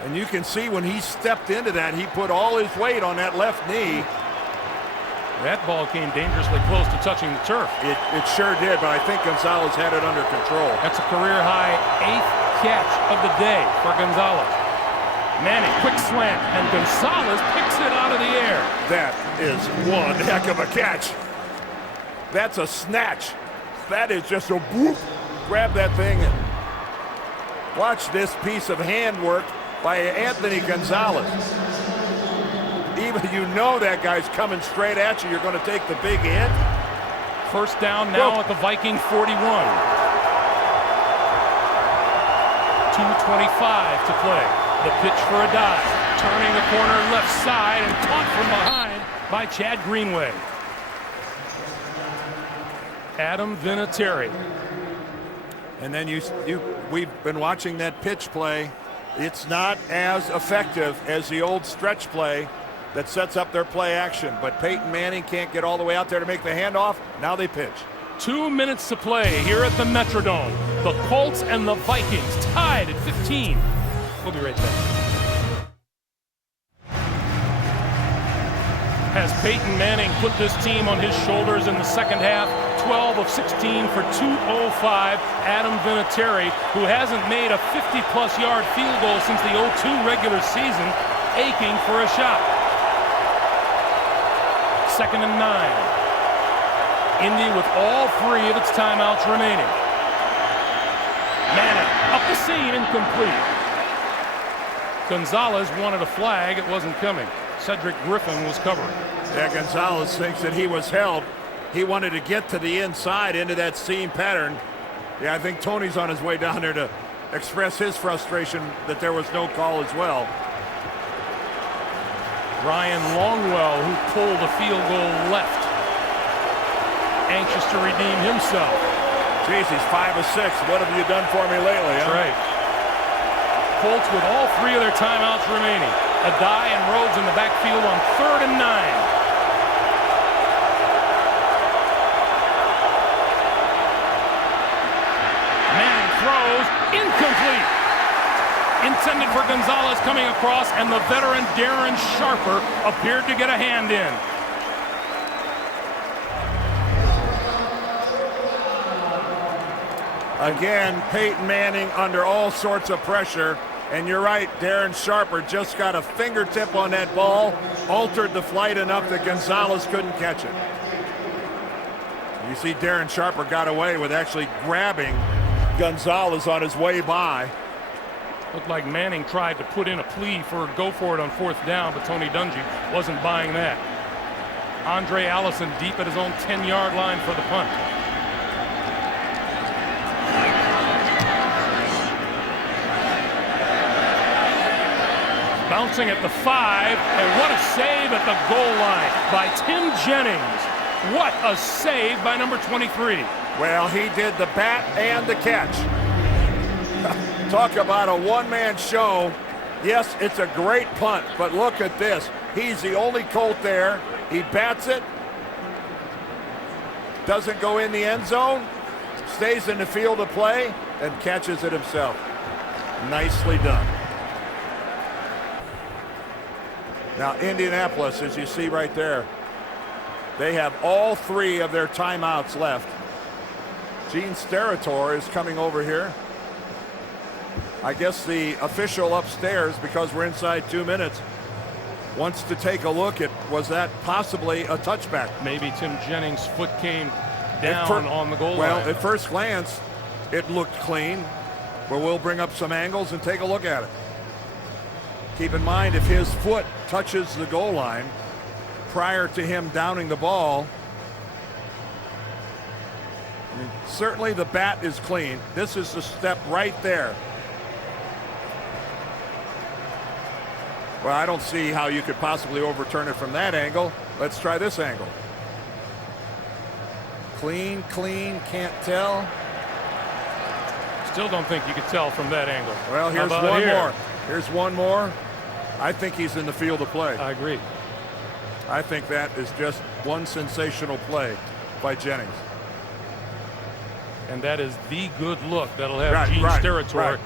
And you can see when he stepped into that, he put all his weight on that left knee. That ball came dangerously close to touching the turf. It sure did, but I think Gonzalez had it under control. That's a career-high 8th catch of the day for Gonzalez. Manning, quick slant, and Gonzalez picks it out of the air. That is one heck of a catch. That's a snatch. That is just a whoop. Grab that thing and watch this piece of handwork by Anthony Gonzalez. Even you know that guy's coming straight at you. You're going to take the big hit. First down now at the Viking 41. 2:25 to play. The pitch for a dive. Turning the corner left side and caught from behind by Chad Greenway. Adam Vinatieri. And then we've been watching that pitch play. It's not as effective as the old stretch play that sets up their play action. But Peyton Manning can't get all the way out there to make the handoff. Now they pitch. 2 minutes to play here at the Metrodome. The Colts and the Vikings tied at 15. We'll be right back. Has Peyton Manning put this team on his shoulders in the second half? 12 of 16 for 205. Adam Vinatieri, who hasn't made a 50-plus yard field goal since the 02 regular season, aching for a shot. 2nd and 9. Indy with all 3 of its timeouts remaining. Manning up the seam, incomplete. Gonzalez wanted a flag. It wasn't coming. Cedric Griffin was covering. Yeah, Gonzalez thinks that he was held. He wanted to get to the inside into that seam pattern. Yeah, I think Tony's on his way down there to express his frustration that there was no call as well. Ryan Longwell, who pulled a field goal left. Anxious to redeem himself. Jeez, he's 5 of 6. What have you done for me lately? That's right. Colts with all 3 of their timeouts remaining. Adai and Rhodes in the backfield on 3rd and 9. Manning throws, incomplete. Intended for Gonzalez coming across, and the veteran Darren Sharper appeared to get a hand in. Again, Peyton Manning under all sorts of pressure. And you're right, Darren Sharper just got a fingertip on that ball, altered the flight enough that Gonzalez couldn't catch it. You see Darren Sharper got away with actually grabbing Gonzalez on his way by. Looked like Manning tried to put in a plea for a go for it on 4th down, but Tony Dungy wasn't buying that. Andre Allison deep at his own 10-yard line for the punt. Bouncing at the 5, and what a save at the goal line by Tim Jennings. What a save by number 23. Well, he did the bat and the catch. Talk about a one-man show. Yes, it's a great punt, but look at this. He's the only Colt there. He bats it. Doesn't go in the end zone. Stays in the field of play and catches it himself. Nicely done. Now, Indianapolis, as you see right there, they have all 3 of their timeouts left. Gene Steratore is coming over here. I guess the official upstairs, because we're inside 2 minutes, wants to take a look at, was that possibly a touchback? Maybe Tim Jennings' foot came down on the goal line. Well, at first glance, it looked clean, but we'll bring up some angles and take a look at it. Keep in mind, if his foot touches the goal line prior to him downing the ball, I mean, certainly the bat is clean. This is the step right there. Well, I don't see how you could possibly overturn it from that angle. Let's try this angle. Clean, can't tell. Still don't think you could tell from that angle. Well, here's one more. Here's one more. I think he's in the field of play. I agree. I think that is just one sensational play by Jennings. And that is the good look that'll have Gene's territory. Right.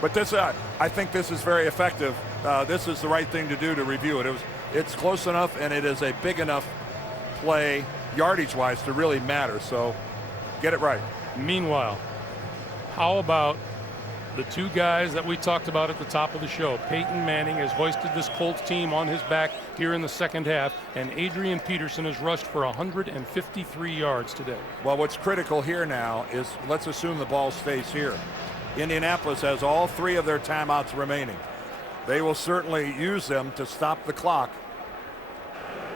But this, I think this is very effective. This is the right thing to do to review it. It's close enough, and it is a big enough play, yardage-wise, to really matter. So get it right. Meanwhile, how about the two guys that we talked about at the top of the show? Peyton Manning has hoisted this Colts team on his back here in the second half, and Adrian Peterson has rushed for 153 yards today. Well, what's critical here now is, let's assume the ball stays here. Indianapolis has all 3 of their timeouts remaining. They will certainly use them to stop the clock.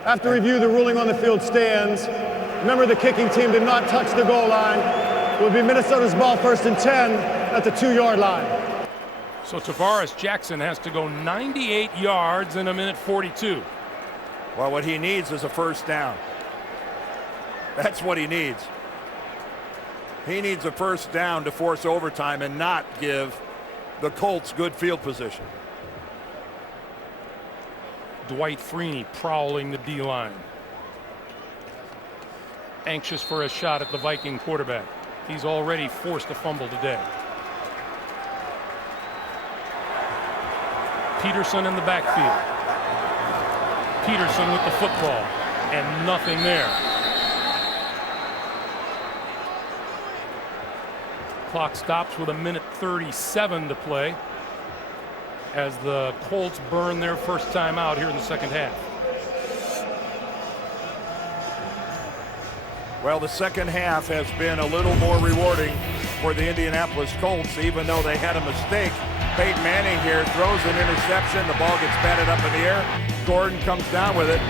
After review, the ruling on the field stands. Remember, the kicking team did not touch the goal line. It will be Minnesota's ball, 1st and 10 at the 2-yard line. So Tavares Jackson has to go 98 yards in a minute 42. Well, what he needs is a first down. That's what he needs. He needs a first down to force overtime and not give the Colts good field position. Dwight Freeney prowling the D-line. Anxious for a shot at the Viking quarterback. He's already forced a fumble today. Peterson in the backfield. Peterson with the football, and nothing there. Clock stops with a minute 37 to play as the Colts burn their first time out here in the second half. Well, the second half has been a little more rewarding for the Indianapolis Colts, even though they had a mistake. Peyton Manning here throws an interception. The ball gets batted up in the air. Gordon comes down with it.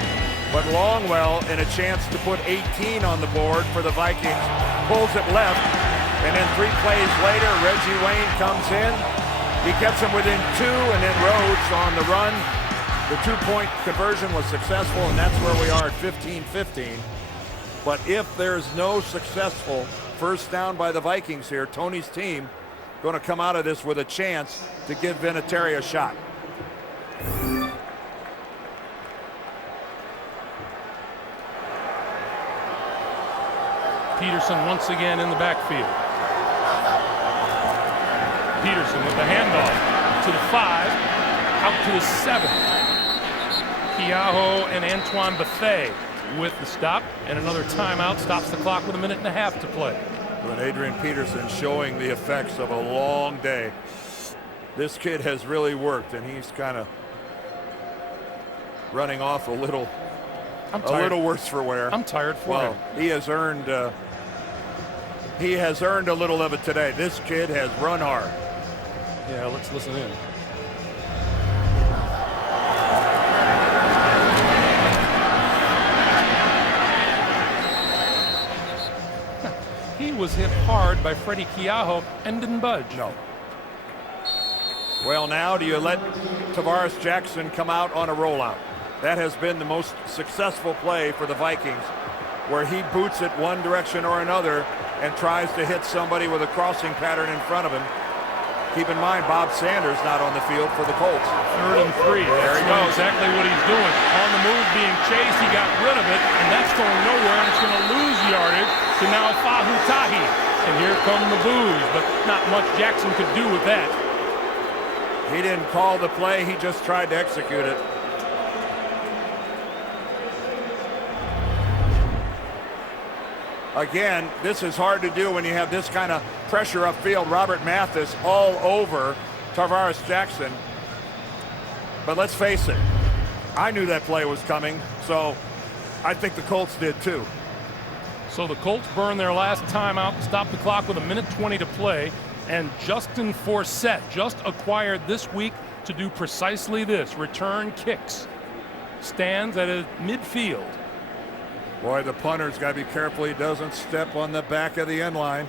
But Longwell, in a chance to put 18 on the board for the Vikings, pulls it left. And then 3 plays later, Reggie Wayne comes in. He gets him within 2, and then Rhodes on the run. The 2-point conversion was successful, and that's where we are at 15-15. But if there's no successful first down by the Vikings here, Tony's team going to come out of this with a chance to give Vinatieri a shot. Peterson once again in the backfield. Peterson with the handoff to the 5, out to the 7. Keaho and Antoine Bethea with the stop, and another timeout stops the clock with a minute and a half to play. When Adrian Peterson showing the effects of a long day. This kid has really worked, and he's kind of running off a little worse for wear. I'm tired for him. He has earned a little of it today. This kid has run hard. Yeah, let's listen in. He was hit hard by Freddie Keaho and didn't budge. No. Well, now do you let Tavares Jackson come out on a rollout? That has been the most successful play for the Vikings, where he boots it one direction or another and tries to hit somebody with a crossing pattern in front of him. Keep in mind, Bob Sanders not on the field for the Colts. 3rd and 3. There he goes. Exactly what he's doing. On the move, being chased, he got rid of it, and that's going nowhere, and it's going to lose yardage to now Fahu Tahi. And here come the boos, but not much Jackson could do with that. He didn't call the play, he just tried to execute it. Again, this is hard to do when you have this kind of pressure upfield. Robert Mathis all over Tavares Jackson. But let's face it, I knew that play was coming, so I think the Colts did too. So the Colts burn their last timeout, stop the clock with a minute 20 to play, and Justin Forsett, just acquired this week to do precisely this, return kicks. Stands at a midfield. Boy, the punter's got to be careful he doesn't step on the back of the end line.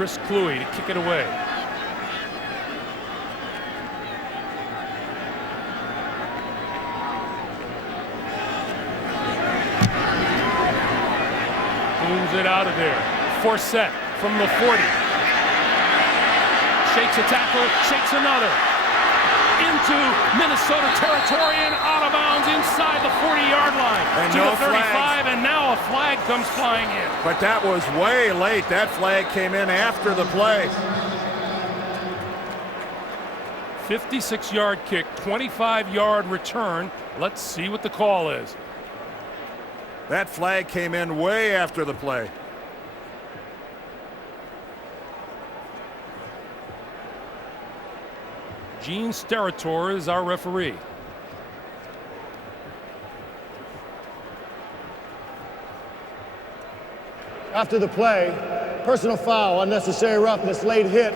Chris Kluwe to kick it away. Booms it out of there. Forsett from the 40. Shakes a tackle, shakes another. Into Minnesota territory and out of bounds inside the 40-yard line. And to no the 35, flags. and now a flag comes flying in. But that was way late. That flag came in after the play. 56-yard kick, 25-yard return. Let's see what the call is. That flag came in way after the play. Gene Steratore is our referee. After the play, personal foul, unnecessary roughness, late hit,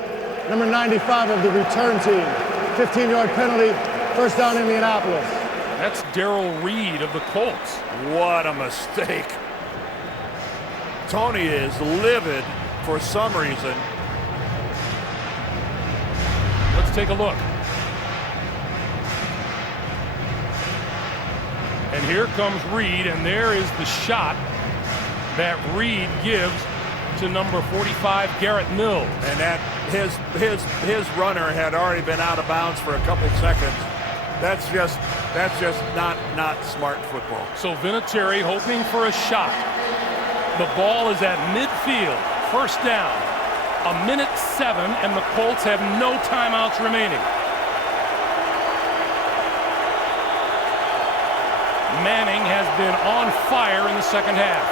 number 95 of the return team. 15-yard penalty, first down Indianapolis. That's Darrell Reed of the Colts. What a mistake. Tony is livid for some reason. Let's take a look. And here comes Reed, and there is the shot that Reed gives to number 45, Garrett Mills. And that his runner had already been out of bounds for a couple seconds. That's just not smart football. So Vinatieri hoping for a shot. The ball is at midfield, first down. 1:07, and the Colts have no timeouts remaining. Manning has been on fire in the second half.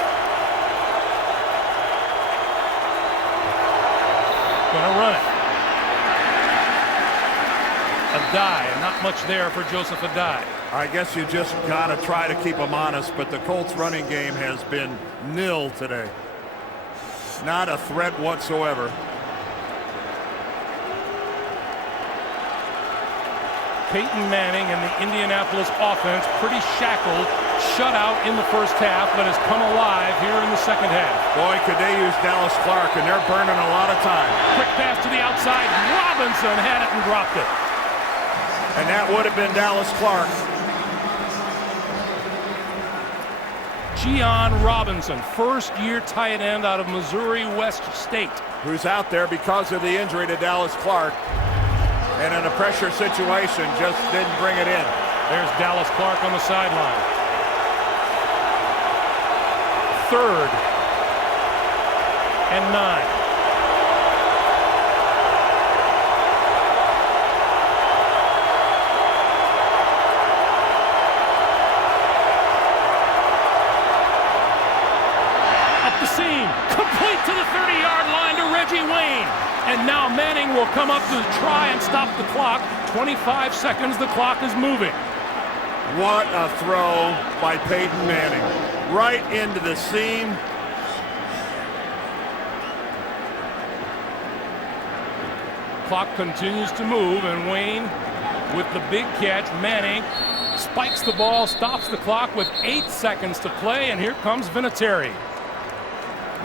Gonna run it. Adai, not much there for Joseph Adai. I guess you just gotta try to keep them honest, but the Colts running game has been nil today. Not a threat whatsoever. Peyton Manning and the Indianapolis offense pretty shackled, shut out in the first half, but has come alive here in the second half. Boy, could they use Dallas Clark, and they're burning a lot of time. Quick pass to the outside. Robinson had it and dropped it. And that would have been Dallas Clark. Gian Robinson, first-year tight end out of Missouri West State. Who's out there because of the injury to Dallas Clark. And in a pressure situation, just didn't bring it in. There's Dallas Clark on the sideline. Third and 9. Up the seam, complete to the 30-yard line to Reggie Wayne. And now Manning will come up to try and stop the clock. 25 seconds, the clock is moving. What a throw by Peyton Manning. Right into the seam. Clock continues to move, and Wayne with the big catch. Manning spikes the ball, stops the clock with 8 seconds to play, and here comes Vinatieri.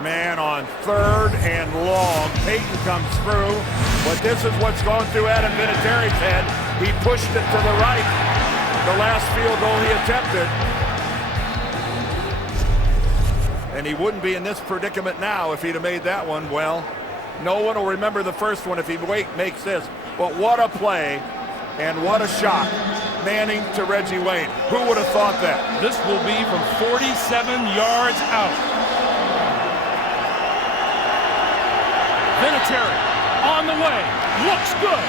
Man, on third and long, Peyton comes through, but this is what's going through Adam Vinatieri's head. He pushed it to the right. The last field goal he attempted. And he wouldn't be in this predicament now if he'd have made that one. Well, no one will remember the first one if he makes this. But what a play and what a shot. Manning to Reggie Wayne. Who would have thought that? This will be from 47 yards out. Vinatieri on the way, looks good.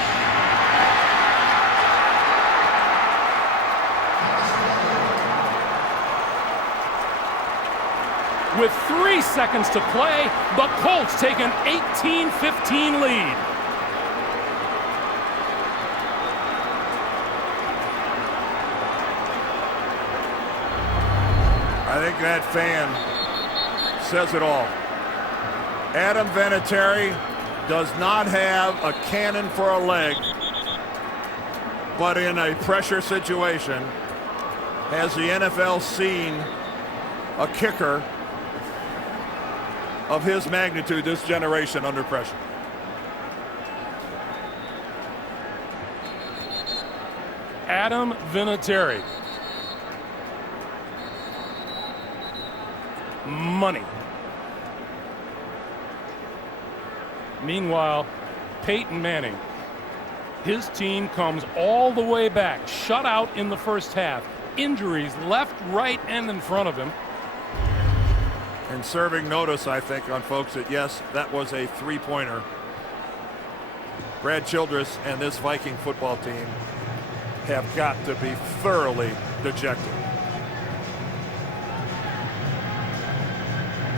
With 3 seconds to play, the Colts take an 18-15 lead. I think that fan says it all. Adam Vinatieri does not have a cannon for a leg, but in a pressure situation, has the NFL seen a kicker of his magnitude this generation under pressure? Adam Vinatieri. Money. Meanwhile, Peyton Manning, his team comes all the way back, shut out in the first half. Injuries left, right, and in front of him. And serving notice, I think, on folks that, yes, that was a three-pointer. Brad Childress and this Viking football team have got to be thoroughly dejected.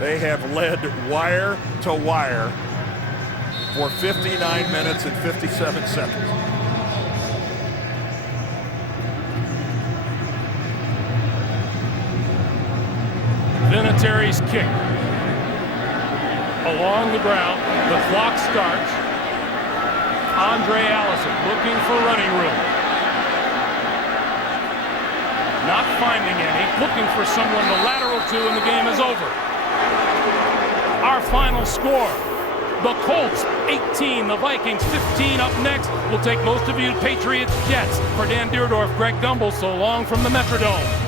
They have led wire to wire for 59 minutes and 57 seconds. Vinatieri's kick. Along the ground, the clock starts. Andre Allison looking for running room. Not finding any, looking for someone to lateral to, and the game is over. Our final score, the Colts 18, the Vikings 15. Up next, we'll take most of you Patriots Jets. For Dan Deerdorf, Greg Gumbel, so long from the Metrodome.